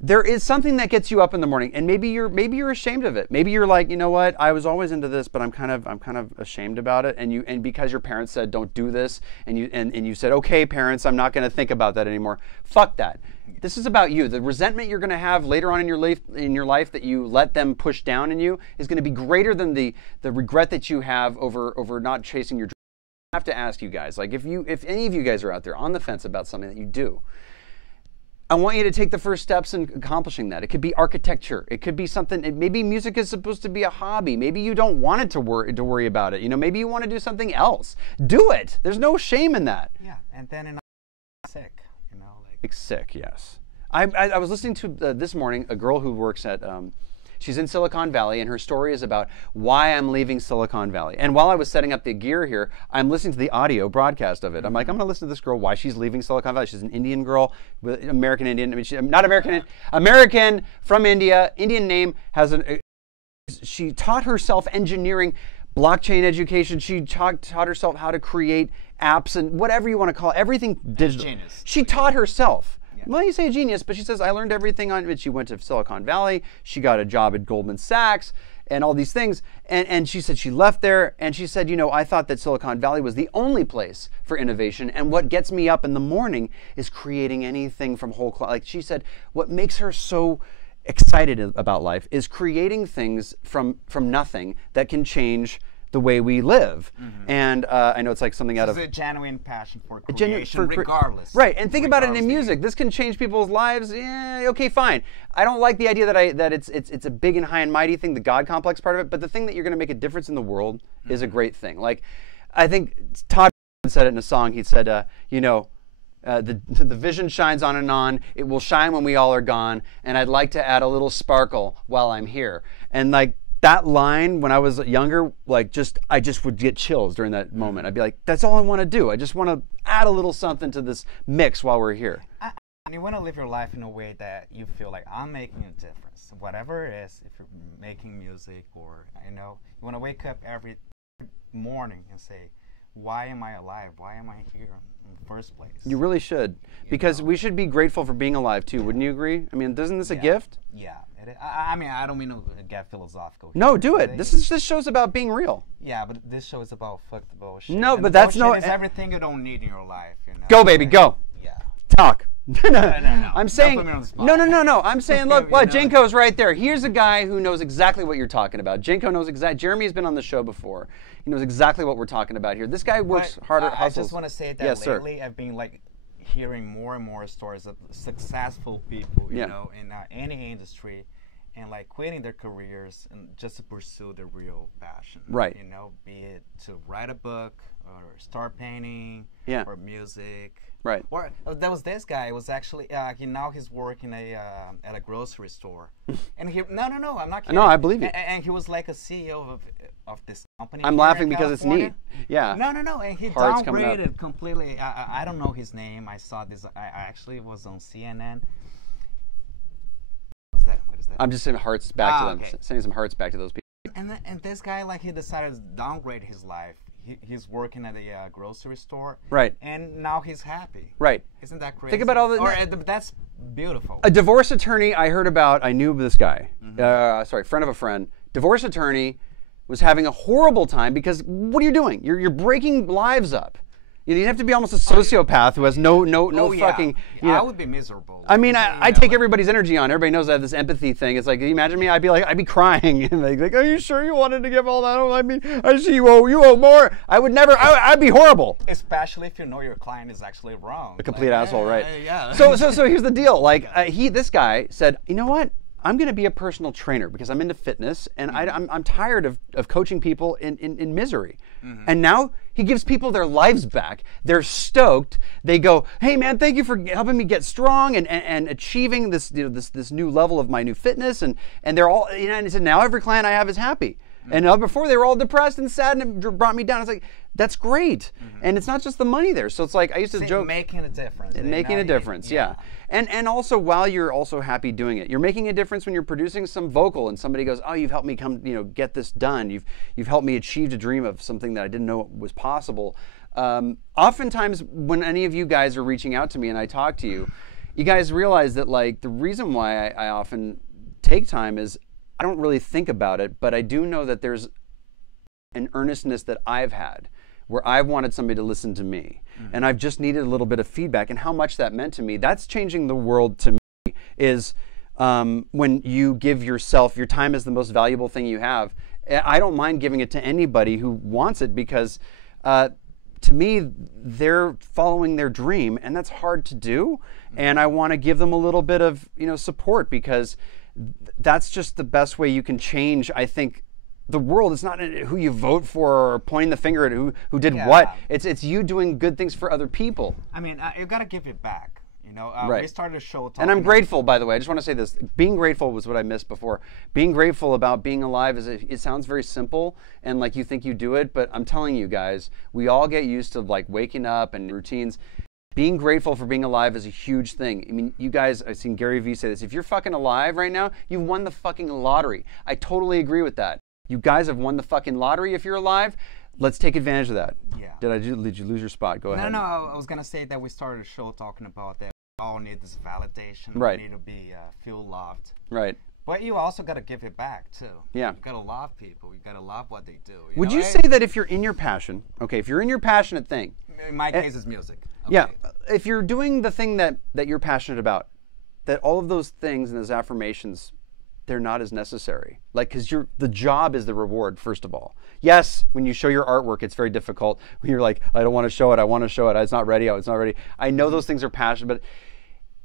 there is something that gets you up in the morning, and maybe you're ashamed of it. Maybe you're like, you know what? I was always into this, but I'm kind of ashamed about it. And because your parents said don't do this, and you said, okay, parents, I'm not going to think about that anymore. Fuck that. This is about you. The resentment you're going to have later on in your life that you let them push down in you is going to be greater than the regret that you have over not chasing your dreams. I have to ask you guys, like if any of you guys are out there on the fence about something that you do, I want you to take the first steps in accomplishing that. It could be architecture. It could be something. Maybe music is supposed to be a hobby. Maybe you don't want it to worry about it. You know, maybe you want to do something else. Do it. There's no shame in that. Yeah, and then sick, you know, like sick. Yes. I was listening to this morning a girl who works at. She's in Silicon Valley, and her story is about why I'm leaving Silicon Valley. And while I was setting up the gear here, I'm listening to the audio broadcast of it. I'm like, I'm going to listen to this girl, why she's leaving Silicon Valley. She's an Indian girl, American Indian. I mean, she's not American, American from India. Indian name has she taught herself engineering, blockchain education. She taught herself how to create apps and whatever you want to call it, everything digital. Genius. She taught herself. Well, you say genius, but she says, I learned everything on it. She went to Silicon Valley. She got a job at Goldman Sachs and all these things. And she said she left there and she said, you know, I thought that Silicon Valley was the only place for innovation. And what gets me up in the morning is creating anything from whole cloth. Like she said, what makes her so excited about life is creating things from nothing that can change the way we live. And I know it's like something out of a genuine passion for creation, regardless. Right, and think about it in music. This can change people's lives. Yeah, okay, fine. I don't like the idea that it's a big and high and mighty thing, the God complex part of it. But the thing that you're going to make a difference in the world is a great thing. Like, I think Todd said it in a song. He said, you know, the vision shines on and on. It will shine when we all are gone. And I'd like to add a little sparkle while I'm here. And like. That line, when I was younger, like I just would get chills during that moment. I'd be like, that's all I want to do. I just want to add a little something to this mix while we're here. And you want to live your life in a way that you feel like I'm making a difference. Whatever it is, if you're making music or, you know, you want to wake up every morning and say, why am I alive? Why am I here in the first place? You really should. Because we should be grateful for being alive, too. Wouldn't you agree? I mean, isn't this a gift? Yeah. I mean, I don't mean to get philosophical. No, do it. This show's about being real. Yeah, but this show is about fuck the bullshit. No, but that's no. It's everything you don't need in your life. You know? Go, baby, go. Yeah. Talk. No. I'm saying no. I'm saying, look, what Jenko's right there. Here's a guy who knows exactly what you're talking about. Jenko knows exactly. Jeremy's been on the show before. He knows exactly what we're talking about here. This guy works harder. I just want to say that lately sir. I've been like hearing more and more stories of successful people, you know, in any industry. And like quitting their careers and just to pursue their real passion. Right. You know, be it to write a book or start painting or music. Right. Or there was this guy. It was actually he's working at a grocery store. And he no, I'm not kidding. No, I believe you. And he was like a CEO of this company. I'm laughing because it's neat. Yeah. No. And he downgraded completely. I don't know his name. I saw this. I actually was on CNN. What is that? I'm just sending hearts back to them. Okay. Sending some hearts back to those people. And this guy, like, he decided to downgrade his life. He's working at a grocery store. Right. And now he's happy. Right. Isn't that crazy? Think about all the... that's beautiful. A divorce attorney I heard about, I knew this guy. Friend of a friend. Divorce attorney was having a horrible time because what are you doing? You're breaking lives up. You have to be almost a sociopath who has no fucking. You know, I would be miserable. I mean, I take everybody's energy on. Everybody knows I have this empathy thing. It's like, can you imagine me? I'd be crying. And like, are you sure you wanted to give all that? I mean, I see you owe more. I would never. I'd be horrible. Especially if you know your client is actually wrong. A complete asshole, right? Yeah. So here's the deal. Like this guy said, you know what? I'm going to be a personal trainer because I'm into fitness and I'm tired of coaching people in misery. And now he gives people their lives back. They're stoked. They go, hey man, thank you for helping me get strong and achieving this this new level of my new fitness. And they're all, and he said, now every client I have is happy. And before they were all depressed and sad and it brought me down. It's like, that's great. And it's not just the money there. So it's like, I used to joke. Making a difference. Making a difference, yeah. And also while you're also happy doing it, you're making a difference when you're producing some vocal and somebody goes, oh, you've helped me get this done. You've helped me achieve a dream of something that I didn't know was possible. Oftentimes when any of you guys are reaching out to me and I talk to you, you guys realize that like the reason why I often take time is I don't really think about it, but I do know that there's an earnestness that I've had where I've wanted somebody to listen to me. And I've just needed a little bit of feedback and how much that meant to me. That's changing the world to me is when you give yourself, your time is the most valuable thing you have. I don't mind giving it to anybody who wants it because to me, they're following their dream, and that's hard to do. And I want to give them a little bit of, support, because that's just the best way you can change, I think, the world. It's not who you vote for or pointing the finger at who did what. It's you doing good things for other people. I mean, you've got to give it back. Right. We started a show talking. And I'm grateful, by the way. I just want to say this. Being grateful was what I missed before. Being grateful about being alive it sounds very simple and like you think you do it, but I'm telling you guys, we all get used to like waking up and routines. Being grateful for being alive is a huge thing. I mean, you guys, I've seen Gary Vee say this. If you're fucking alive right now, you've won the fucking lottery. I totally agree with that. You guys have won the fucking lottery if you're alive. Let's take advantage of that. Yeah. Did you lose your spot? Go ahead. No, I was going to say that we started a show talking about that. We all need this validation. Right. We need to be feel loved. Right. But you also got to give it back too. Yeah. You got to love people. You got to love what they do. Would you say that if you're in your passion, if you're in your passionate thing. In my case, it's music. Okay. Yeah. If you're doing the thing that you're passionate about, that all of those things and those affirmations, they're not as necessary. Like, because the job is the reward, first of all. Yes, when you show your artwork, it's very difficult. When you're like, I don't want to show it. I want to show it. It's not ready. It's not ready. I know those things are passion, but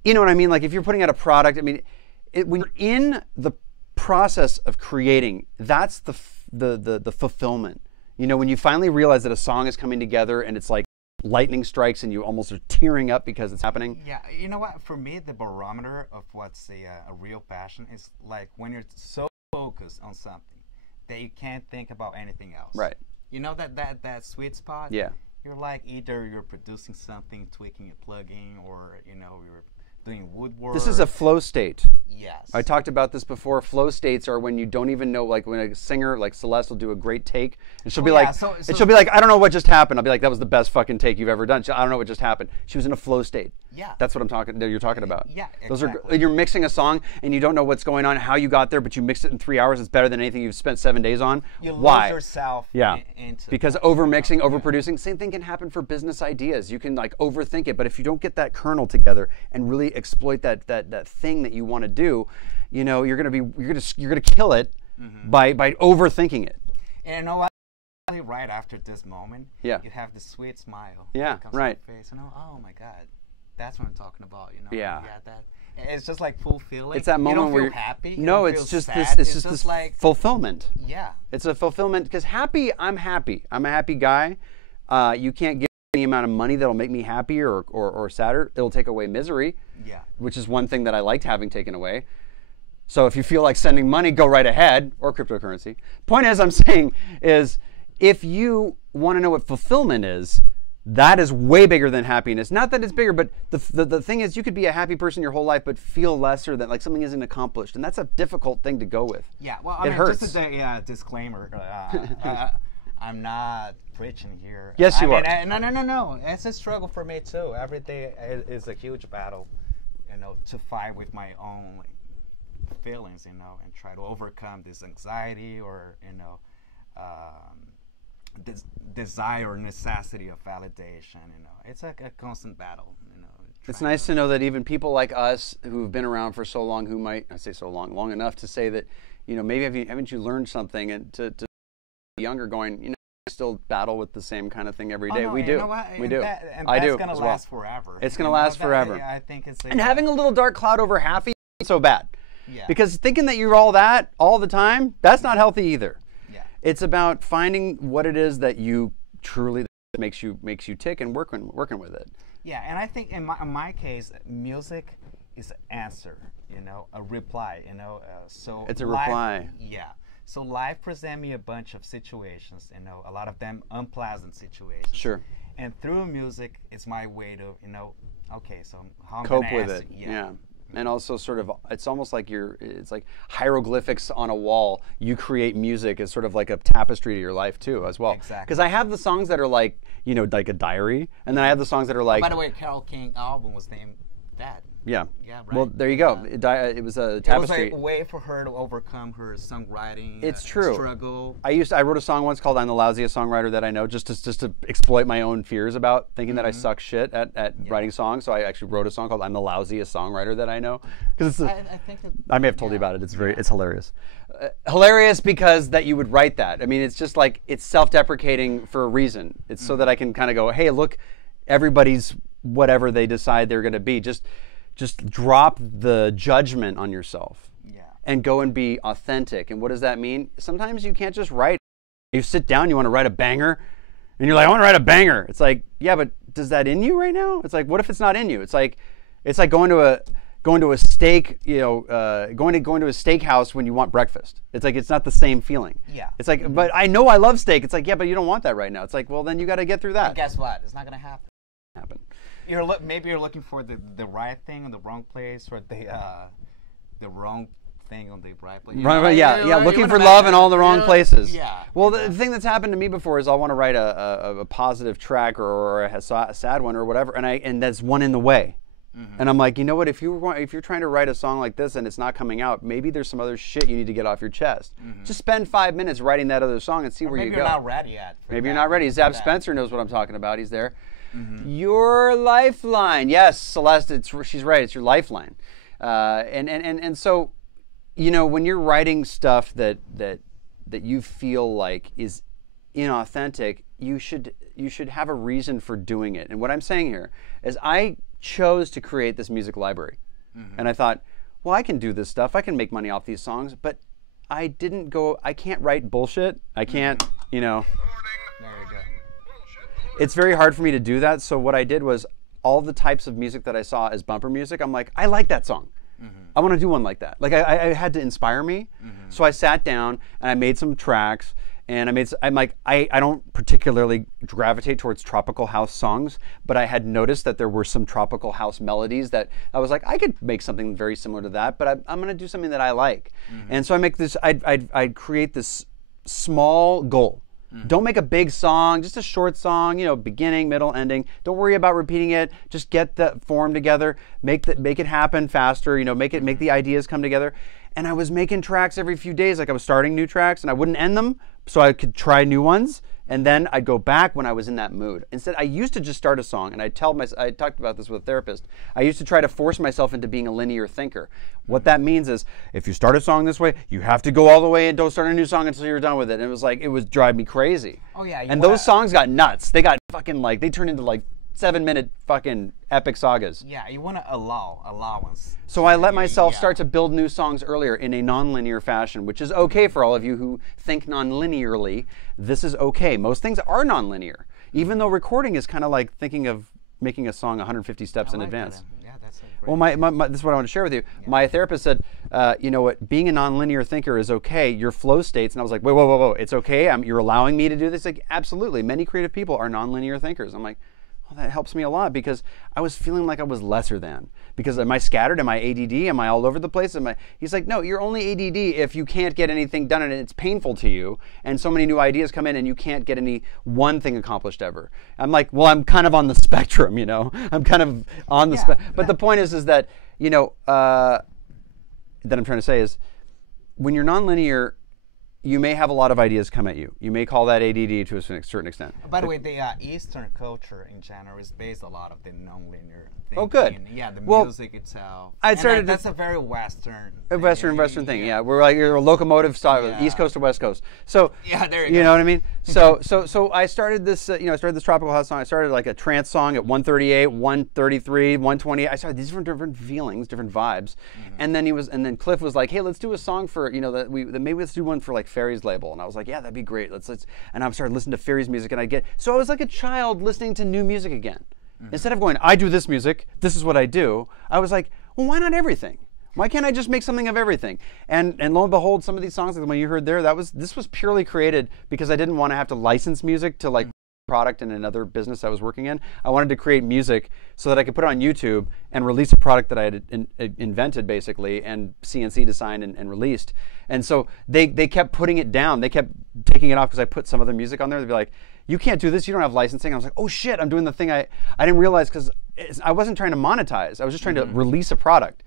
you know what I mean? Like, if you're putting out a product, I mean, when you're in the process of creating, that's the fulfillment. When you finally realize that a song is coming together and it's like lightning strikes and you almost are tearing up because it's happening. Yeah, you know what? For me, the barometer of what's a real passion is like when you're so focused on something that you can't think about anything else. Right. You know that sweet spot? Yeah. You're like either you're producing something, tweaking a plugin, or you're doing woodwork. This is a flow state. Yes. I talked about this before. Flow states are when you don't even know, like when a singer like Celeste will do a great take, and she'll be like, she'll be like, I don't know what just happened. I'll be like, that was the best fucking take you've ever done. I don't know what just happened. She was in a flow state. Yeah. That's what you're talking about. Yeah, Those exactly. You're mixing a song and you don't know what's going on, how you got there, but you mixed it in 3 hours. It's better than anything you've spent 7 days on. You Why? lose yourself. Yeah. Into because overmixing, overproducing, same thing can happen for business ideas. You can like overthink it, but if you don't get that kernel together and really exploit that thing that you want to do, you're gonna kill it by overthinking it. And you know what? Right after this moment, yeah, you have the sweet smile. Yeah, that comes right. on your face. Oh my God, that's what I'm talking about. Yeah. You got that. It's just like fulfilling. It's that moment you don't where feel happy. No, you don't it's feel just sad. this. It's just this like fulfillment. Yeah. It's a fulfillment because happy. I'm happy. I'm a happy guy. You can't give me any amount of money that'll make me happier or sadder. It'll take away misery. Yeah. Which is one thing that I liked having taken away. So if you feel like sending money, go right ahead, or cryptocurrency. Point is, I'm saying is, if you want to know what fulfillment is, that is way bigger than happiness. Not that it's bigger, but the thing is, you could be a happy person your whole life, but feel lesser than like something isn't accomplished, and that's a difficult thing to go with. Yeah, well, it hurts. Just a disclaimer. I'm not preaching here. Yes, you are. No. It's a struggle for me too. Every day is a huge battle, to fight with my own feelings, and try to overcome this anxiety or this desire or necessity of validation. It's like a constant battle. It's nice to know that even people like us who've been around for so long, long enough to say that, maybe haven't you learned something, and to younger going, I still battle with the same kind of thing every day. No, we do. You know what? We do. I do. It's gonna last forever. It's gonna last forever. I think it's. And having a little dark cloud over happy isn't so bad. Yeah. Because thinking that you're all that all the time, that's not healthy either. Yeah. It's about finding what it is that you truly makes you tick and working with it. Yeah, and I think in my case, music is an answer. A reply. So it's a reply. Yeah. So life presents me a bunch of situations. A lot of them unpleasant situations. Sure. And through music, it's my way to okay, so how I'm cope gonna with answer. it. Yeah. And also sort of, it's almost like it's like hieroglyphics on a wall. You create music as sort of like a tapestry to your life too, as well. Exactly. Because I have the songs that are like, like a diary, and then I have the songs that are like. By the way, Carole King album was named that. Yeah. Yeah, right. Well, there you go. It was a tapestry. It was a way for her to overcome her songwriting It's true. struggle. I wrote a song once called "I'm the Lousiest Songwriter That I Know," just to exploit my own fears about thinking that I suck shit at writing songs. So I actually wrote a song called "I'm the Lousiest Songwriter That I Know," because I think I may have told you about it. It's hilarious. Hilarious because that you would write that. I mean, it's just like it's self-deprecating for a reason. It's so that I can kind of go, hey, look, everybody's whatever they decide they're going to be. Just drop the judgment on yourself and go and be authentic. And what does that mean? Sometimes you can't just write. You sit down, you want to write a banger, and you're like, I want to write a banger. It's like, yeah, but does that in you right now? It's like, what if it's not in you? It's like going to a steak, going to a steakhouse when you want breakfast. It's like it's not the same feeling. Yeah. It's like, but I know I love steak. It's like, yeah, but you don't want that right now. It's like, well, then you got to get through that. And guess what? It's not gonna happen. Maybe you're looking for the right thing in the wrong place, or the wrong thing on the right place. Looking for love in all the wrong places. Yeah. Well, the thing that's happened to me before is I'll want to write a positive track or a sad one or whatever, and that's one in the way. And I'm like, you know what? If you're trying to write a song like this and it's not coming out, maybe there's some other shit you need to get off your chest. Just spend 5 minutes writing that other song and see where you go. Maybe you're not ready yet. Maybe you're not ready. Zab Spencer knows what I'm talking about. He's there. Your lifeline. Yes, Celeste. She's right. It's your lifeline. And so, when you're writing stuff that you feel like is inauthentic, you should have a reason for doing it. And what I'm saying here is I chose to create this music library. And I thought, well, I can do this stuff. I can make money off these songs, but I can't write bullshit. I can't, There you go. It's very hard for me to do that. So what I did was all the types of music that I saw as bumper music, I'm like, I like that song. I want to do one like that. Like I had to inspire me. So I sat down and I made some tracks. And I don't particularly gravitate towards tropical house songs, but I had noticed that there were some tropical house melodies that I was like, I could make something very similar to that, but I'm going to do something that I like. And so I'd create this small goal. Don't make a big song, just a short song, beginning, middle, ending. Don't worry about repeating it. Just get the form together, make it happen faster, make the ideas come together. And I was making tracks every few days, like I was starting new tracks, and I wouldn't end them, so I could try new ones, and then I'd go back when I was in that mood. Instead, I used to just start a song, and I talked about this with a therapist. I used to try to force myself into being a linear thinker. What that means is, if you start a song this way, you have to go all the way and don't start a new song until you're done with it. And it was like, it would drive me crazy. Oh yeah. And those songs got nuts. They got fucking they turned into 7-minute fucking epic sagas. Yeah, you want to allowance. So I let myself start to build new songs earlier in a non-linear fashion, which is okay for all of you who think non-linearly. This is okay. Most things are non-linear, even though recording is kind of like thinking of making a song 150 steps in advance. Yeah, that's a great Well, this is what I want to share with you. Yeah. My therapist said, you know what, being a non-linear thinker is okay. Your flow states, and I was like, whoa, it's okay. You're allowing me to do this? Like, absolutely. Many creative people are non-linear thinkers. I'm like, well, that helps me a lot because I was feeling like I was lesser than. Because am I scattered? Am I ADD? Am I all over the place? He's like, no, you're only ADD if you can't get anything done and it's painful to you and so many new ideas come in and you can't get any one thing accomplished ever. I'm like, well, I'm kind of on the spectrum, I'm kind of on the spectrum. But the point is that, that I'm trying to say is when you're nonlinear, you may have a lot of ideas come at you. You may call that ADD to a certain extent. By the way, the Eastern culture in general is based a lot of the nonlinear thinking. Oh, good. Yeah, the music itself. That's a very Western thing. Western thing, yeah. We're like you're a locomotive style, East Coast to West Coast. So there you go. You know what I mean? So I started this, I started this tropical house song. I started like a trance song at 138, 133, 128. I started these different feelings, different vibes, and then Cliff was like, hey, let's do a song for maybe let's do one for like Fairy's label, and I was like, yeah, that'd be great. Let's and I started listening to Fairy's music, and I was like a child listening to new music again. Instead of going, I do this music, this is what I do, I was like, well, why not everything? Why can't I just make something of everything? And lo and behold, some of these songs, like the one you heard there, this was purely created because I didn't want to have to license music to like product in another business I was working in. I wanted to create music so that I could put it on YouTube and release a product that I had invented basically and CNC designed and released. And so they kept putting it down. They kept taking it off because I put some other music on there. They'd be like, you can't do this, you don't have licensing. I was like, oh shit, I'm doing the thing I didn't realize because I wasn't trying to monetize. I was just trying to release a product.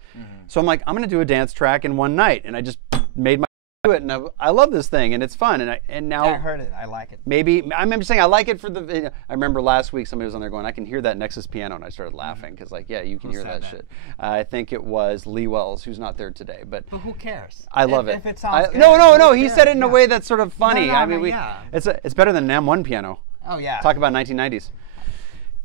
So I'm like, I'm going to do a dance track in one night, and I just made my do it, and I love this thing, and it's fun, and now I heard it. I like it. Maybe I'm just saying I like it for the. I remember last week somebody was on there going, I can hear that Nexus piano, and I started laughing because like, yeah, you can hear that shit. I think it was Lee Wells, who's not there today, but who cares? I love it. If it sounds good, no. He said it in a way that's sort of funny. No, I mean, it's better than an M1 piano. Oh yeah. Talk about 1990s.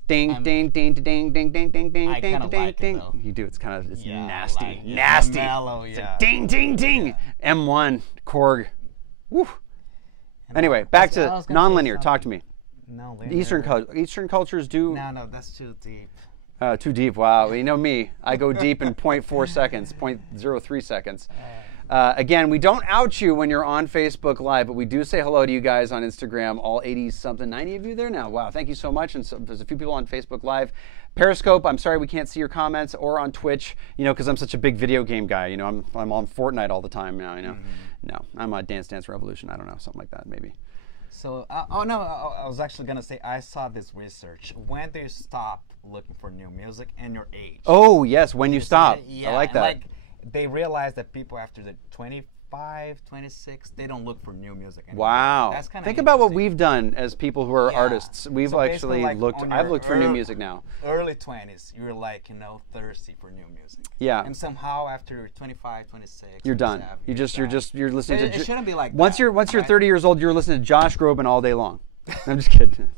Ding, ding, ding, ding, ding, ding, ding, ding, I ding, kinda ding, like it, ding. though. You do. It's kind of it's Yeah, nasty, like it. nasty. Mellow, It's yeah. like ding, ding, ding. Yeah. M1 Korg. Woo. And Anyway, I back was to gonna say nonlinear. Talk to me. No, Eastern cultures do No, that's too deep. too deep. Wow, you know me. I go deep in 0.4 seconds, 0.03 seconds. Again, we don't out you when you're on Facebook Live, but we do say hello to you guys on Instagram. All 80-something, 90 of you there now. Wow, thank you so much. And so, there's a few people on Facebook Live. Periscope, I'm sorry we can't see your comments, or on Twitch, because I'm such a big video game guy. I'm on Fortnite all the time now. No, I'm on Dance Dance Revolution. I don't know, something like that maybe. So, I was actually gonna say I saw this research. When do you stop looking for new music and your age? Oh yes, when you stop. Yeah, I like that. Like, they realize that people after the 25, 26, they don't look for new music anymore. Wow. That's kind of Think about what we've done as people who are artists. We've So actually basically, like, looked. on I've your looked for new music now. Early 20s, you're like, thirsty for new music. Yeah. And somehow after 25, 26, You're done. 27, You're listening It to. shouldn't be like once that, you're right? 30 years old, you're listening to Josh Groban all day long. I'm just kidding.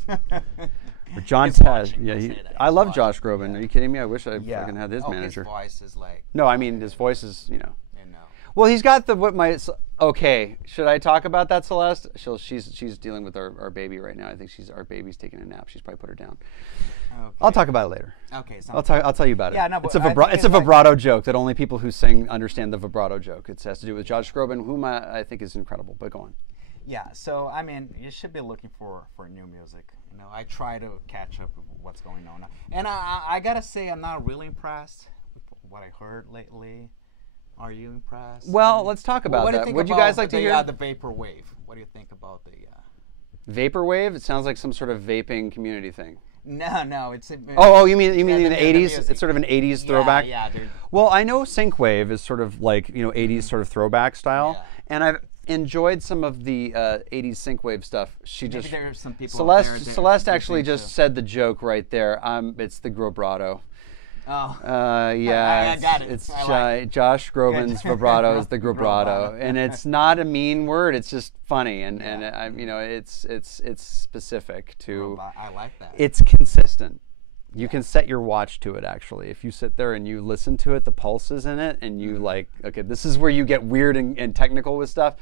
Or John He's Taz. watching, Yeah, don't say that. I He's love watching. Josh Groban. Are you kidding me? I wish I fucking had his Oh, manager. His voice is like, No, I mean his voice is. you know. Well, he's got okay. Should I talk about that, Celeste? She's dealing with our baby right now. I think our baby's taking a nap. She's probably put her down. Okay. I'll talk about it later. Okay. I'll tell you about it. Yeah, no, it's but a I think it's a like- vibrato joke that only people who sing understand the vibrato joke. It has to do with Josh Groban, whom I think is incredible. But go on. Yeah, so I mean, you should be looking for new music. I try to catch up with what's going on, and I gotta say, I'm not really impressed with what I heard lately. Are you impressed? Well, let's talk about what do that. you think Would you about guys like to hear the vaporwave? What do you think about the? Vaporwave? It sounds like some sort of vaping community thing. No, it's. Oh, you mean in the the 80s? music. It's sort of an 80s throwback. Yeah. Well, I know synthwave is sort of like 80s sort of throwback style, Yeah. and I've enjoyed some of the 80s synthwave stuff. Maybe there are some people. Celeste actually just said the joke right there. It's the vibrato. Oh. Yeah, I got it. It's I like it. Josh Groban's vibrato is the vibrato, and it's not a mean word. It's just funny, and it's specific to. I like that. It's consistent. You can set your watch to it, actually. If you sit there and you listen to it, the pulses in it, and you okay, this is where you get weird and technical with stuff.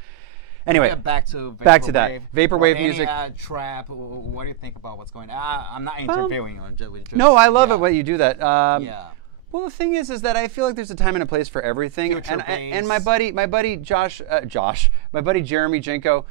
Anyway, back to that. Vaporwave music. Trap. What do you think about what's going on? I'm not interviewing on just, No, I love it when you do that. Yeah. Well, the thing is that I feel like there's a time and a place for everything. And my buddy Josh, my buddy Jeremy Jenko,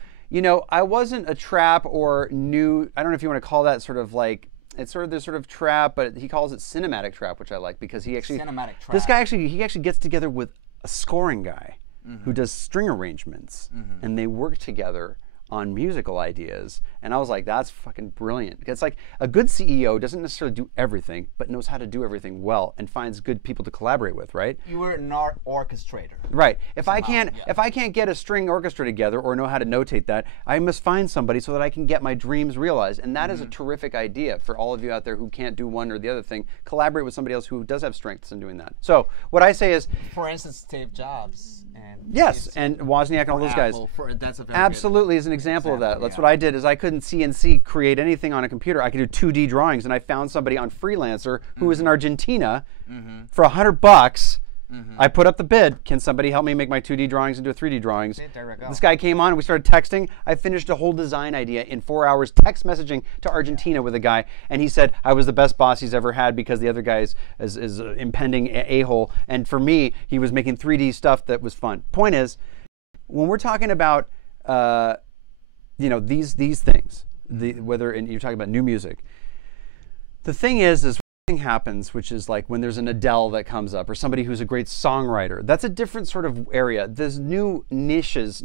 I wasn't a trap or new. I don't know if you want to call that sort of like. It's sort of this sort of trap, but he calls it cinematic trap, which I like because he actually. Cinematic trap. This guy he actually gets together with a scoring guy who does string arrangements, and they work together on musical ideas. And I was like, that's fucking brilliant. It's like a good CEO doesn't necessarily do everything, but knows how to do everything well and finds good people to collaborate with, right? You were an orchestrator. Right. If I can't get a string orchestra together or know how to notate that, I must find somebody so that I can get my dreams realized. And that is a terrific idea for all of you out there who can't do one or the other thing. Collaborate with somebody else who does have strengths in doing that. So what I say is, for instance, Steve Jobs and yes, and Wozniak and all those guys. That's a very Absolutely is an example of that. That's what I did. Is I couldn't CNC create anything on a computer. I could do 2D drawings, and I found somebody on Freelancer who was in Argentina for $100. I put up the bid. Can somebody help me make my 2D drawings into 3D drawings? There we go. This guy came on and we started texting. I finished a whole design idea in 4 hours, text messaging to Argentina with a guy, and he said I was the best boss he's ever had because the other guy is an impending a-hole, and for me, he was making 3D stuff that was fun. Point is, when we're talking about these things, and you're talking about new music, the thing is thing happens, which is like when there's an Adele that comes up or somebody who's a great songwriter. That's a different sort of area. There's new niches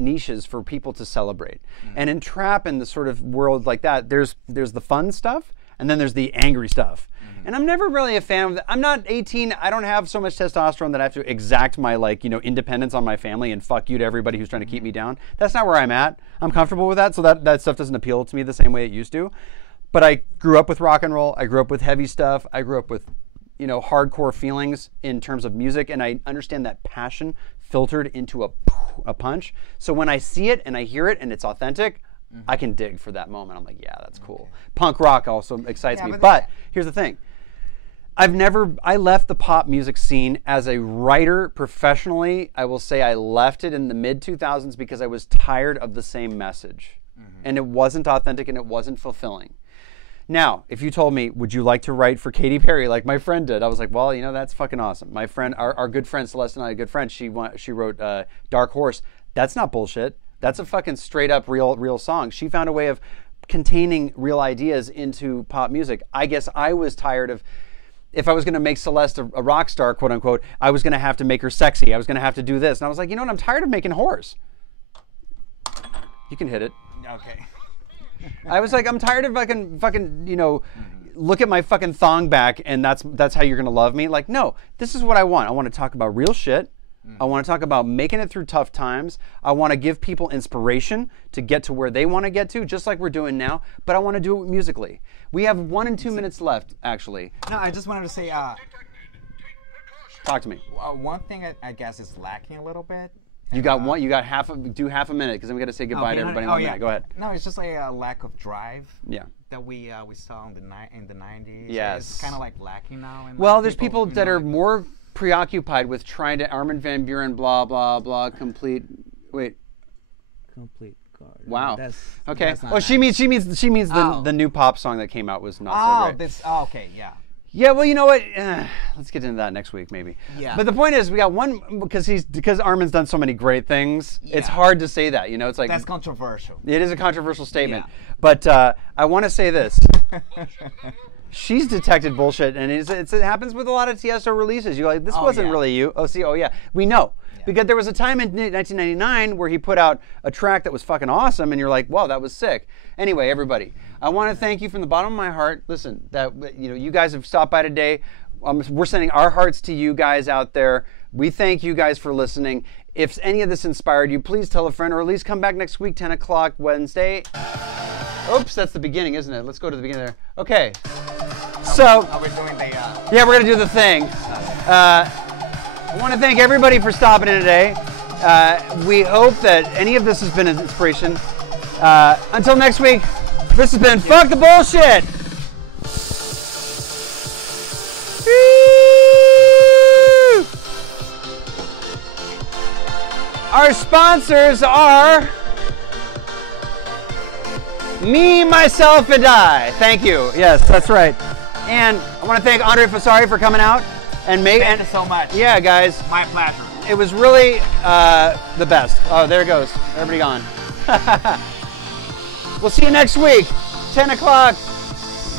for people to celebrate. And in trap and the sort of world like that, there's the fun stuff and then there's the angry stuff. And I'm never really a fan of that. I'm not 18. I don't have so much testosterone that I have to exact my, like, independence on my family and fuck you to everybody who's trying to keep me down. That's not where I'm at. I'm comfortable with that, so that stuff doesn't appeal to me the same way it used to. But I grew up with rock and roll. I grew up with heavy stuff. I grew up with, hardcore feelings in terms of music, and I understand that passion filtered into a punch. So when I see it and I hear it and it's authentic, I can dig for that moment. I'm like, yeah, that's cool. Punk rock also excites me. But here's the thing. I left the pop music scene as a writer professionally. I will say I left it in the mid-2000s because I was tired of the same message. And it wasn't authentic and it wasn't fulfilling. Now, if you told me, would you like to write for Katy Perry like my friend did? I was like, well, that's fucking awesome. My friend, our good friend, Celeste and I, a good friend, she wrote Dark Horse. That's not bullshit. That's a fucking straight up real song. She found a way of containing real ideas into pop music. I guess I was tired of, if I was going to make Celeste a rock star, quote unquote, I was going to have to make her sexy. I was going to have to do this. And I was like, I'm tired of making whores. You can hit it. Okay. I was like, I'm tired of fucking, look at my fucking thong back and that's how you're going to love me. Like, no, this is what I want. I want to talk about real shit. I want to talk about making it through tough times. I want to give people inspiration to get to where they want to get to, just like we're doing now, but I want to do it musically. We have 1 and 2 minutes left, actually. No, I just wanted to say, talk to me. One thing I guess is lacking a little bit. You got one. You got half a minute because then we got to say goodbye to everybody in 1 minute. Go ahead. No, it's just like a lack of drive. Yeah. That we saw in the 90s. Yes. It's kind of like lacking now. And well, there's people that are more preoccupied with trying to Armin van Buuren, blah blah blah, complete. Wait. Complete card. Wow. Okay. That's not Well, she means the new pop song that came out was not so great. Okay, yeah. Yeah, well, you know what? Let's get into that next week, maybe. Yeah. But the point is, we got one because Armin's done so many great things. Yeah. It's hard to say that, It's like that's controversial. It is a controversial statement, yeah. But I want to say this: she's detected bullshit, and it happens with a lot of Tiesto releases. You're like, this wasn't really you. Oh yeah, we know. Yeah. Because there was a time in 1999 where he put out a track that was fucking awesome, and you're like, wow, that was sick. Anyway, everybody, I want to thank you from the bottom of my heart. Listen, that you guys have stopped by today. We're sending our hearts to you guys out there. We thank you guys for listening. If any of this inspired you, please tell a friend, or at least come back next week, 10 o'clock Wednesday. Oops, that's the beginning, isn't it? Let's go to the beginning there. Okay. So, we're doing the... Yeah, we're going to do the thing. I want to thank everybody for stopping in today. We hope that any of this has been an inspiration. Until next week, this has been Fuck the Bullshit! Woo! Our sponsors are Me, Myself, and I. Thank you. Yes, that's right. And I want to thank Andre Fasari for coming out. Thank you so much. Yeah, guys. My pleasure. It was really the best. Oh, there it goes. Everybody gone. We'll see you next week, 10 o'clock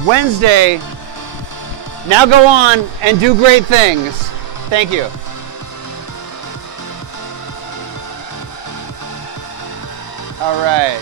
Wednesday. Now go on and do great things. Thank you. All right.